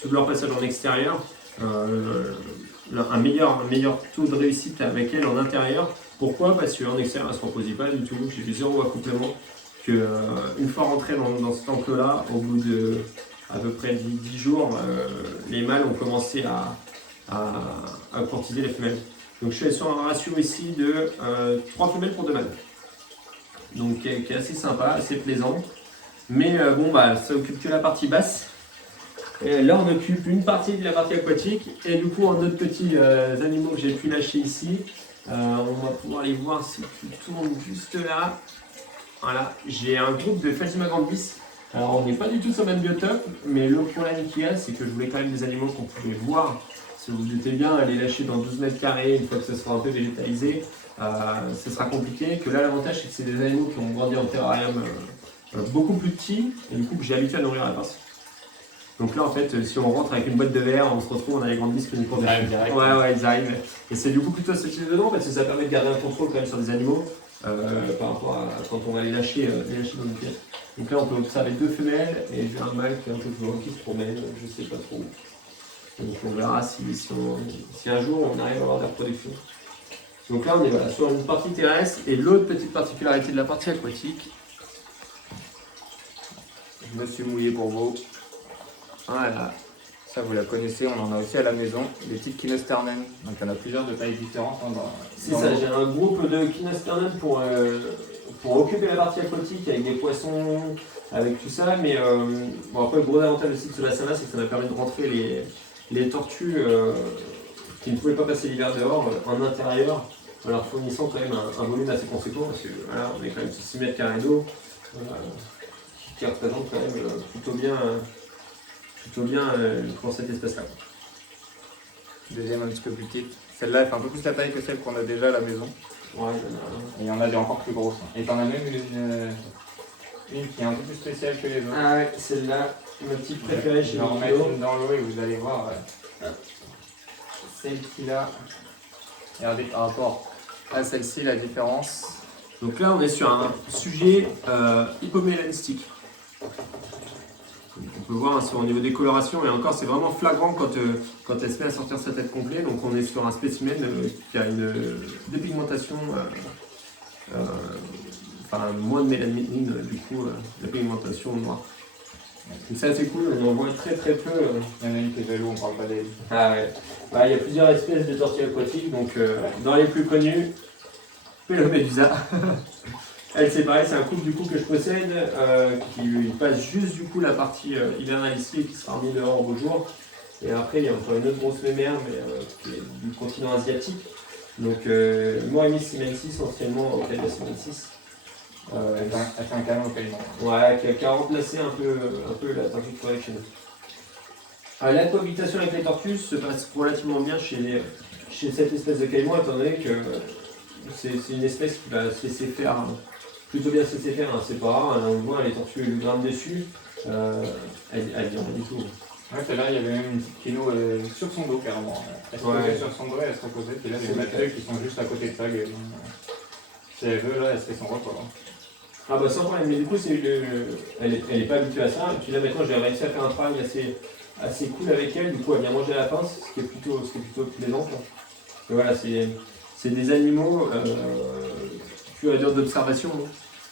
tout leur passage en extérieur, un meilleur taux de réussite avec elle en intérieur. Pourquoi? Parce qu'en extérieur, elle ne se reposait pas du tout. J'ai vu 0 accouplement. Une fois rentré dans cet enclos-là, au bout de à peu près 10 jours, les mâles ont commencé à courtiser les femelles. Donc je suis sur un ratio ici de 3 femelles pour 2 mâles. Donc qui est assez sympa, assez plaisant. Mais bon, bah, ça occupe que la partie basse. Et là, on occupe une partie de la partie aquatique. Et du coup, en d'autres petits animaux que j'ai pu lâcher ici, on va pouvoir les voir si tu tournes juste là. Voilà, j'ai un groupe de Felzuma grandis. Alors, on n'est pas du tout sur le même biotope, mais le problème qu'il y a, c'est que je voulais quand même des animaux qu'on pouvait voir. Si vous vous doutez bien, les lâcher dans 12 mètres carrés, une fois que ce sera un peu végétalisé, ce sera compliqué. Que là, l'avantage, c'est que c'est des animaux qui ont grandi en terrarium beaucoup plus petits, et du coup, que j'ai habitué à nourrir à la pince. Donc là, en fait, si on rentre avec une boîte de verre, on se retrouve, on a les grandes disques qui nous courent dessus. Ouais, ils arrivent. Et c'est du coup plutôt associé dedans parce que ça permet de garder un contrôle quand même sur des animaux par rapport à quand on va les lâcher dans une pièce. Donc là, on peut observer 2 femelles et j'ai un mâle qui est un peu plus grand qui se promène, je sais pas trop. Donc on verra si un jour on arrive à avoir de la reproduction. Donc là, on est voilà, sur une partie terrestre et l'autre petite particularité de la partie aquatique. Je me suis mouillé pour vous. Voilà, ça vous la connaissez, on en a aussi à la maison, des petites Kinosternen. Donc il y en a plusieurs de tailles différentes. C'est ça, j'ai un groupe de Kinosternen pour occuper la partie aquatique avec des poissons, avec tout ça. Mais bon, après, le gros avantage aussi de ce bassin-là, c'est que ça m'a permis de rentrer les tortues qui ne pouvaient pas passer l'hiver dehors en intérieur, en leur fournissant quand même un volume assez conséquent, parce que voilà, on est quand même sur 6 mètres carrés d'eau, qui représente quand même plutôt bien pour cette espèce-là. Deuxième un petit peu plus petite. Celle-là, elle fait un peu plus la taille que celle qu'on a déjà à la maison. Ouais, et il y en a des encore plus grosses. Et t'en as même une qui est un peu plus spéciale que les autres. Ah ouais, celle-là, ma petite préférée chez moi. Je vais en remettre une dans l'eau et vous allez voir. Celle-ci là, regardez par rapport à celle-ci, la différence. Donc là, on est sur un sujet hypomélanistique. On peut voir hein, au niveau des colorations, et encore c'est vraiment flagrant quand elle se met à sortir sa tête complète. Donc on est sur un spécimen qui a une dépigmentation enfin, moins de mélamine, du coup, la pigmentation noire. Donc ça c'est cool, on en voit très très peu. Il y en a une qui est jaloux, on parle pas d'elle. Ah ouais. Bah, il y a plusieurs espèces de tortues aquatiques, donc dans les plus connues, Pelomedusa. Elle c'est pareil, c'est un couple du coup que je possède, qui passe juste du coup la partie hivernale ici et qui sera remis dehors au beau jour. Et après il y a encore une autre grosse mémère, mais qui est du continent asiatique. Donc Moramis simensis, anciennement Ocalia simensis. Elle fait un canon au caïman. Ouais, qui a remplacé un peu la tortue de forêt chez nous. La cohabitation avec les tortues se passe relativement bien chez cette espèce de caïman, étant donné que c'est une espèce qui va se laisser faire, plutôt bien se laisser faire, hein, c'est pas rare, hein, on le voit, les tortues elles lui grimpent dessus, elle vient pas du tout. Ouais, tout à l'heure il y avait même une petite quino sur son dos carrément. Elle se posait sur son dos et elle se reposait, puis là il y a Mathieu qui sont juste à côté de ça. Si elle veut, là elle se fait son repas. Ah bah sans problème, mais du coup elle est pas habituée à ça, et puis là maintenant j'ai réussi à faire un travail assez cool avec elle, du coup elle vient manger à la pince, ce qui est plutôt plaisant. Quoi. Et voilà, c'est des animaux pur et dur d'observation.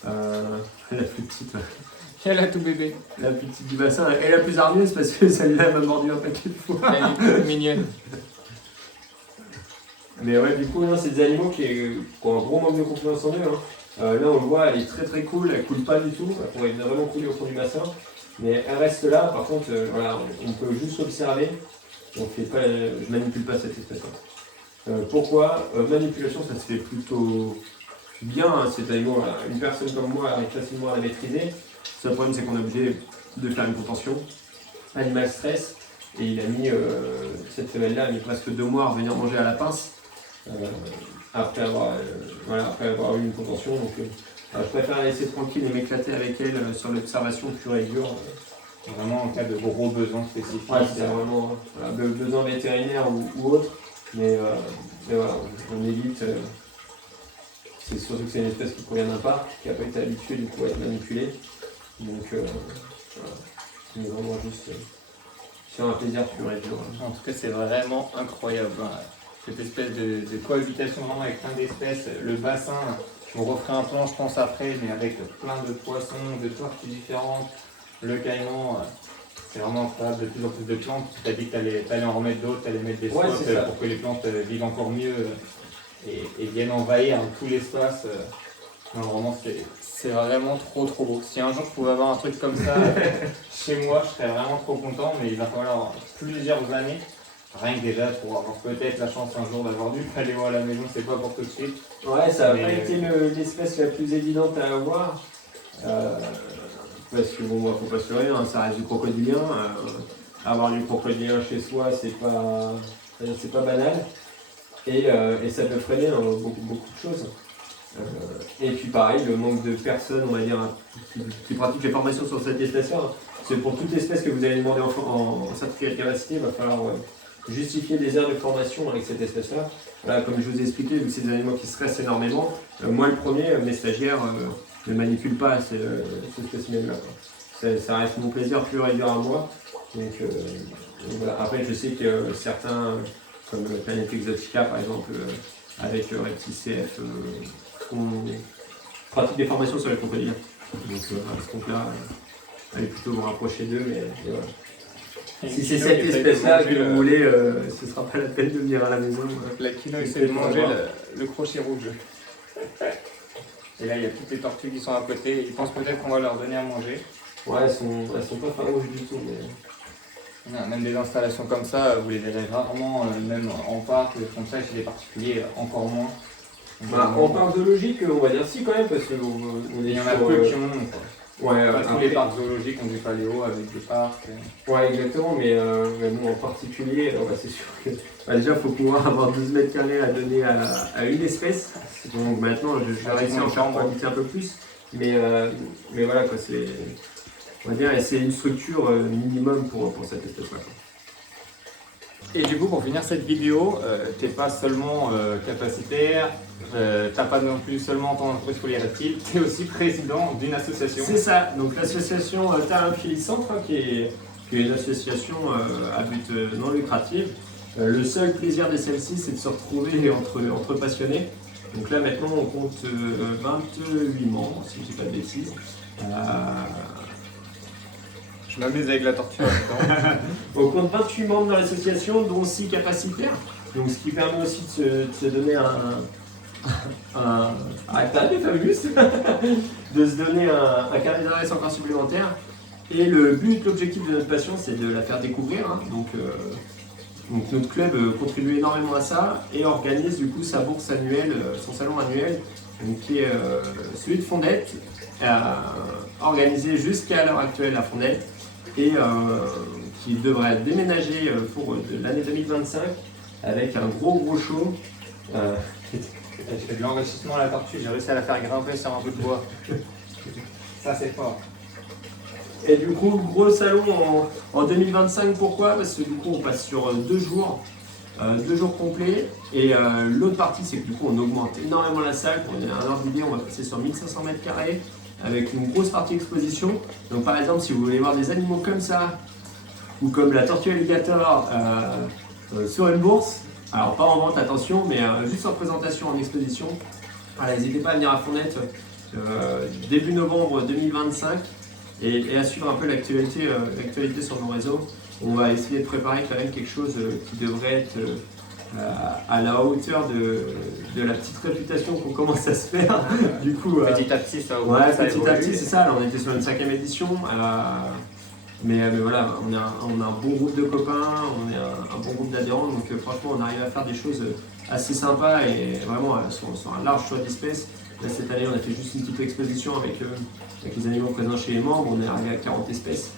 La plus petite. Elle a tout bébé. La plus petite du bassin et la plus hargneuse parce que celle-là m'a mordu un paquet de fois. Elle est toute mignonne. Mais ouais, du coup, c'est des animaux qui ont un gros manque de confiance en eux. Hein. Là, on le voit, elle est très très cool, elle coule pas du tout, elle pourrait vraiment couler au fond du bassin. Mais elle reste là, par contre, voilà, on peut juste observer. Je manipule pas cette espèce-là. Pourquoi manipulation, ça se fait plutôt bien, hein, c'est-à-dire une personne comme moi arrive facilement à la maîtriser. Le seul problème, c'est qu'on est obligé de faire une contention. Animal stress, et il a mis, cette femelle-là a mis presque 2 mois à revenir manger à la pince, après avoir eu une contention. Donc, je préfère la laisser tranquille et m'éclater avec elle sur l'observation pure et dure. Vraiment en cas de gros besoins spécifiques. Ouais, c'est vraiment besoin vétérinaire ou autre, mais voilà, on évite. C'est surtout que c'est une espèce qui provient d'un parc, qui n'a pas été habituée du coup à être manipulée. Donc voilà, c'est vraiment juste sur un plaisir pur et dur. En tout cas, c'est vraiment incroyable. Hein. Cette espèce de cohabitation vraiment avec plein d'espèces. Le bassin, je vous referai un plan, je pense, après, mais avec plein de poissons, de tortues différentes. Le caïman, c'est vraiment incroyable, de plus en plus de plantes. Tu t'as dit que tu allais en remettre d'autres, tu allais mettre des spots pour que les plantes vivent encore mieux et viennent envahir tout l'espace. Non, vraiment, c'est vraiment trop beau. Si un jour je pouvais avoir un truc comme ça chez moi, je serais vraiment trop content, mais il va falloir plusieurs années. Rien que déjà pour avoir peut-être la chance un jour d'avoir du paléo à la maison, c'est pas pour tout de suite. Ouais, ça n'a pas été l'espèce la plus évidente à avoir. Parce que bon, faut pas se leurrer, hein, ça reste du crocodilien. Avoir du crocodilien chez soi, c'est pas banal. Et ça peut freiner beaucoup de choses. Et puis pareil, le manque de personnes, on va dire, qui pratiquent les formations sur cette espèce-là. C'est pour toute espèce que vous allez demander en certificat de capacité, il va falloir justifier des heures de formation avec cette espèce-là. Voilà, comme je vous ai expliqué, vu que c'est des animaux qui stressent énormément, moi le premier, mes stagiaires ne manipulent pas ce spécimen-là. Ça reste mon plaisir pur et dur à moi. Donc voilà. Après, je sais que certains, comme Planète Exotica par exemple, avec ReptiCF, pratique des formations sur les crocodiles. Donc à ce compte-là, allez plutôt vous rapprocher d'eux, mais voilà. Si c'est cette espèce-là que vous voulez, ce ne sera pas la peine de venir à la maison. La quinoa essaie de manger le crochet rouge. Et là, il y a toutes les tortues qui sont à côté. Ils pensent peut-être qu'on va leur donner à manger. Ouais, elles sont pas farouches du tout. Mais... Non, même des installations comme ça, vous les verrez rarement, même en parc, comme ça, chez les particuliers, encore moins. En parc zoologique, on va dire si quand même, parce qu'on est il y en a peu qui en ont. Ouais, tous les parcs zoologiques ont du paléo avec des parcs. Ouais, exactement, mais nous en particulier, c'est sûr que déjà il faut pouvoir avoir 12 mètres carrés à donner à une espèce. Donc maintenant, je vais réussir à en faire profiter un peu plus. Mais voilà, quoi, on va dire, c'est une structure minimum pour cette espèce-là. Et du coup, pour finir cette vidéo, t'es pas seulement capacitaire, t'as pas non plus seulement ton entreprise pour les reptiles, t'es aussi président d'une association. C'est ça, donc l'association Tarymphilie Centre, qui est une association à but non lucratif. Le seul plaisir de celle-ci, c'est de se retrouver entre passionnés. Donc là maintenant on compte 28 membres, si je ne dis pas de bêtises. Je m'amuse avec la tortue en même temps. On compte 28 membres dans l'association, dont 6 capacitaires. Donc ce qui permet aussi de se donner arrête de Fabius, de se donner un carnet d'adresse encore supplémentaire. Et le but, l'objectif de notre passion, c'est de la faire découvrir. Hein. Donc notre club contribue énormément à ça et organise du coup sa bourse annuelle, son salon annuel, donc, qui est celui de Fondette, organisé jusqu'à l'heure actuelle à Fondette et qui devrait déménager pour l'année 2025 avec un gros show. J'ai fait de l'enrichissement à la tortue, j'ai réussi à la faire grimper sur un bout de bois. Ça c'est fort. Et du coup, gros salon en 2025, pourquoi? Parce que du coup, on passe sur 2 jours, 2 jours complets. Et l'autre partie, c'est que du coup, on augmente énormément la salle. Pour donner un ordre d'idée, on va passer sur 1500 mètres carrés avec une grosse partie exposition. Donc, par exemple, si vous voulez voir des animaux comme ça, ou comme la tortue alligator sur une bourse, alors pas en vente, attention, mais juste en présentation, en exposition, n'hésitez pas à venir à Fondette début novembre 2025. Et à suivre un peu l'actualité sur nos réseaux. On va essayer de préparer quand même quelque chose qui devrait être à la hauteur de la petite réputation qu'on commence à se faire. Du coup, petit à petit, ça ouais, petit à petit, c'est ça. Alors, on était sur une 5e édition. Mais voilà, on a un bon groupe de copains, on est un bon groupe d'adhérents. Donc franchement, on arrive à faire des choses assez sympas et vraiment sur un large choix d'espèces. Là, cette année, on a fait juste une petite exposition avec les animaux présents chez les membres. On est arrivé à 40 espèces.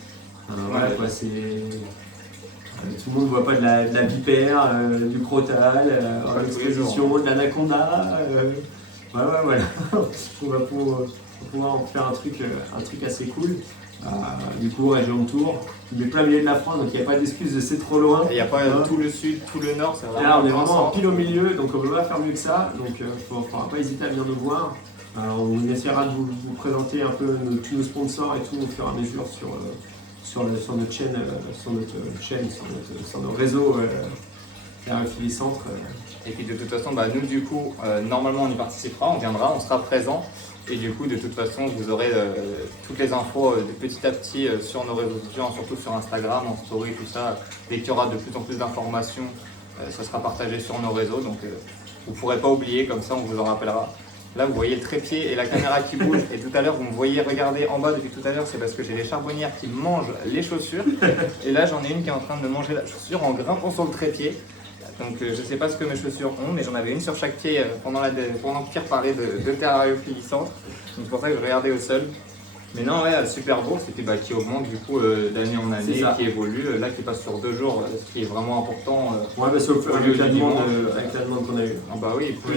Voilà quoi, c'est... tout le monde ne voit pas de la vipère, du crotal, en exposition, de l'anaconda. Voilà. On va pouvoir en faire un truc assez cool. Du coup, région de Tours, il est plein milieu de la France, donc il n'y a pas d'excuse de c'est trop loin. Il n'y a pas tout le sud, tout le nord, c'est vraiment. Là, on est vraiment pile au milieu, donc on ne peut pas faire mieux que ça. Donc il ne faudra pas hésiter à venir nous voir. On essaiera de vous présenter un peu tous nos sponsors et tout au fur et à mesure sur notre chaîne, sur nos réseaux Philly Centre. Et puis de toute façon, nous du coup, normalement on y participera, on viendra, on sera présent. Et du coup, de toute façon, vous aurez toutes les infos petit à petit sur nos réseaux sociaux, surtout sur Instagram, en story, tout ça. Dès qu'il y aura de plus en plus d'informations, ça sera partagé sur nos réseaux. Donc vous ne pourrez pas oublier, comme ça on vous en rappellera. Là, vous voyez le trépied et la caméra qui bouge. Et tout à l'heure, vous me voyez regarder en bas depuis tout à l'heure. C'est parce que j'ai les charbonnières qui mangent les chaussures. Et là, j'en ai une qui est en train de manger la chaussure en grimpant sur le trépied. Donc, je ne sais pas ce que mes chaussures ont, mais j'en avais une sur chaque pied pendant que Pierre parlait de terrario Philly Centre. Donc, c'est pour ça que je regardais au sol. Mais non, ouais, super beau, c'était qui augmente du coup d'année en année, qui évolue, là qui passe sur 2 jours, ce qui est vraiment important. Ouais, parce avec la demande qu'on a eue. Ah bah oui, plus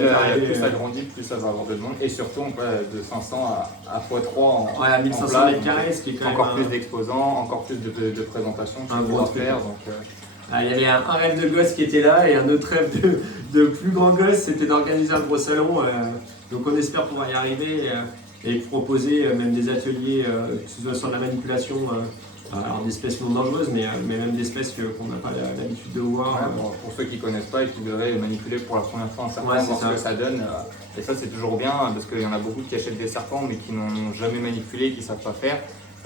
ça grandit, plus ça va avoir de demande. Et surtout, de 500 à x3 à 1500 mètres carrés, ce qui est quand encore même plus d'exposants, encore plus de présentations, un gros faire. Donc, il y avait un rêve de gosse qui était là et un autre rêve de plus grand gosse, c'était d'organiser un gros salon. Donc on espère pouvoir y arriver. Et proposer même des ateliers, que ce soit sur la manipulation d'espèces non dangereuses, mais même d'espèces qu'on n'a pas l'habitude de voir. Pour ceux qui ne connaissent pas et qui devraient manipuler pour la première fois un serpent, voir ce que ça donne. Et ça, c'est toujours bien, parce qu'il y en a beaucoup qui achètent des serpents, mais qui n'ont jamais manipulé, qui ne savent pas faire.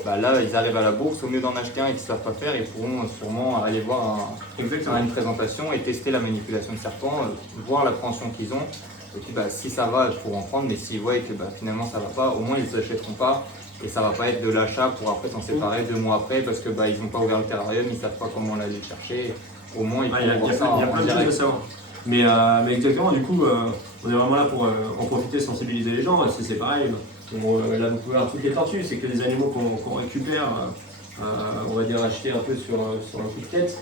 Là, ils arrivent à la bourse, au mieux d'en acheter un et qui ne savent pas faire, ils pourront sûrement aller voir une présentation et tester la manipulation de serpents, voir l'appréhension qu'ils ont. Et puis si ça va, ils pourront en prendre, mais s'ils voient que finalement ça va pas, au moins ils ne s'achèteront pas et ça va pas être de l'achat pour après s'en séparer 2 mois après parce que ils n'ont pas ouvert le terrarium, ils ne savent pas comment l'aller chercher. Au moins ils pourront voir ça en direct. Il y a plein de choses à savoir. Mais exactement, du coup, on est vraiment là pour en profiter, sensibiliser les gens. C'est pareil. Là, vous pouvez voir toutes les tortues, c'est que des animaux qu'on récupère, on va dire acheter un peu sur un coup de tête.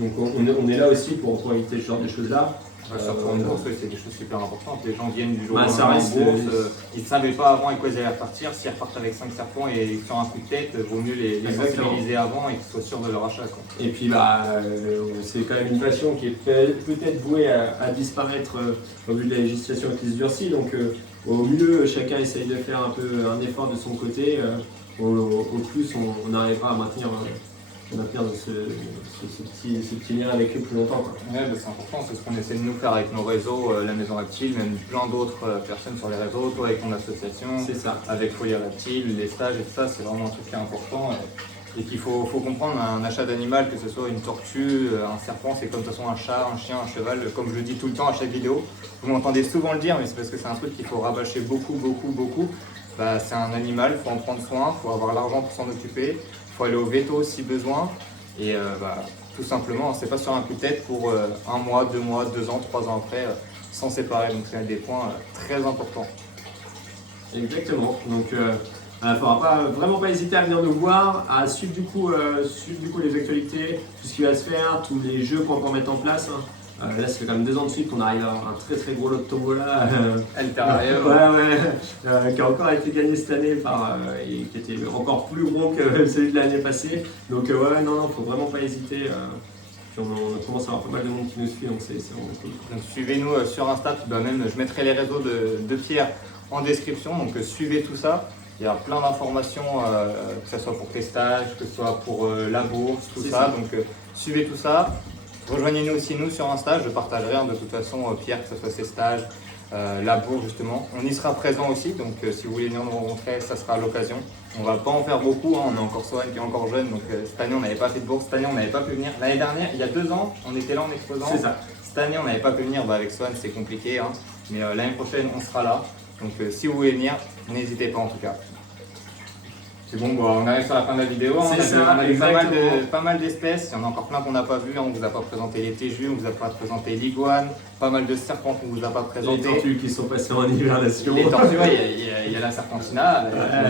Donc on est là aussi pour éviter ce genre de choses-là. Surtout en bourse, c'est des choses super importantes. Les gens viennent du jour au lendemain en bourse, ils ne savaient pas avant avec quoi ils allaient repartir. S'ils repartent avec 5 serpents et sur un coup de tête, il vaut mieux les sensibiliser avant et qu'ils soient sûrs de leur achat. Et puis c'est quand même une passion qui est peut-être vouée à disparaître au vu de la législation qui se durcit. Donc au mieux, chacun essaye de faire un peu un effort de son côté. Au plus, on arrivera à maintenir maintenir ce petit lien avec eux plus longtemps, quoi. Ouais, bah, c'est important, c'est ce qu'on essaie de nous faire avec nos réseaux, la Maison Reptile, même plein d'autres personnes sur les réseaux, toi avec ton association, C'est ça. avec Folie Reptile, les stages et tout ça, c'est vraiment un truc qui est important. Et qu'il faut comprendre, un achat d'animal, que ce soit une tortue, un serpent, c'est comme de toute façon un chat, un chien, un cheval, comme je le dis tout le temps à chaque vidéo. Vous m'entendez souvent le dire, mais c'est parce que c'est un truc qu'il faut rabâcher beaucoup. Bah, c'est un animal, il faut en prendre soin, il faut avoir l'argent pour s'en occuper, il faut aller au veto si besoin. Et bah, tout simplement, c'est pas sur un coup de tête pour 1 mois, 2 mois, 2 ans, 3 ans après, s'en séparer. Donc c'est des points très importants. Exactement. Donc, il ne faudra vraiment pas hésiter à venir nous voir, à suivre du coup les actualités, tout ce qui va se faire, tous les jeux qu'on va mettre en place, hein. Là, ça fait quand même 2 ans de suite qu'on arrive à avoir un très gros lot de tombola. Alterarium. Qui a encore été gagné cette année et qui était encore plus gros que celui de l'année passée. Donc, non, faut vraiment pas hésiter. Puis on commence à avoir pas mal de monde qui nous suit, donc c'est vraiment cool. Donc suivez-nous sur Insta, puis, bah, même je mettrai les réseaux de Pierre en description, donc suivez tout ça. Il y a plein d'informations, que ce soit pour tes stages, que ce soit pour la bourse, tout ça. Donc suivez tout ça. Rejoignez-nous aussi nous sur Insta, je partagerai de toute façon Pierre, que ce soit ses stages, la bourse justement. On y sera présent aussi, donc si vous voulez venir nous rencontrer, ça sera à l'occasion. On va pas en faire beaucoup, hein. On est encore Sohan qui est encore jeune, donc cette année on n'avait pas fait de bourse, cette année on n'avait pas pu venir. L'année dernière, il y a 2 ans, on était là en exposant. C'est ça. Cette année on n'avait pas pu venir, avec Sohan c'est compliqué, hein. Mais l'année prochaine on sera là. Donc si vous voulez venir, n'hésitez pas en tout cas. C'est bon, on arrive sur la fin de la vidéo. C'est ça, on a eu exactement. pas mal d'espèces. Il y en a encore plein qu'on n'a pas vu. On ne vous a pas présenté les téjus, on ne vous a pas présenté l'iguane, pas mal de serpents qu'on ne vous a pas Les présenté. tortues qui sont passées en hibernation. Les tortues, il y a la serpentina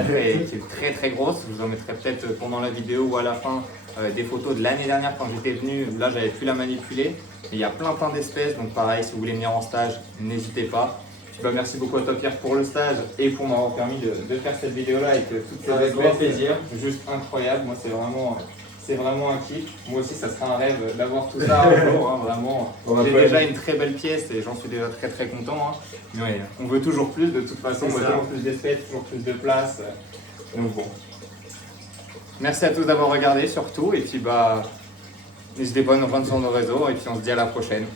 qui est très grosse. Je vous en mettrai peut-être pendant la vidéo ou à la fin des photos de l'année dernière quand j'étais venu. Là, j'avais pu la manipuler. Et il y a plein d'espèces. Donc pareil, si vous voulez venir en stage, n'hésitez pas. Bah, merci beaucoup à toi Pierre pour le stage et pour m'avoir permis de faire cette vidéo là avec toutes ces Avec espèces. grand plaisir. Juste incroyable, moi c'est vraiment un kiff. Moi aussi ça serait un rêve d'avoir tout ça un jour, hein, vraiment. J'ai déjà une très belle pièce et j'en suis déjà très content. Hein. Mais ouais, on veut toujours plus de toute façon, on veut toujours plus d'espèces, toujours plus de place. Donc bon. Merci à tous d'avoir regardé surtout et puis bah n'hésitez pas à nous rejoindre sur nos réseaux et puis on se dit à la prochaine.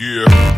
Yeah.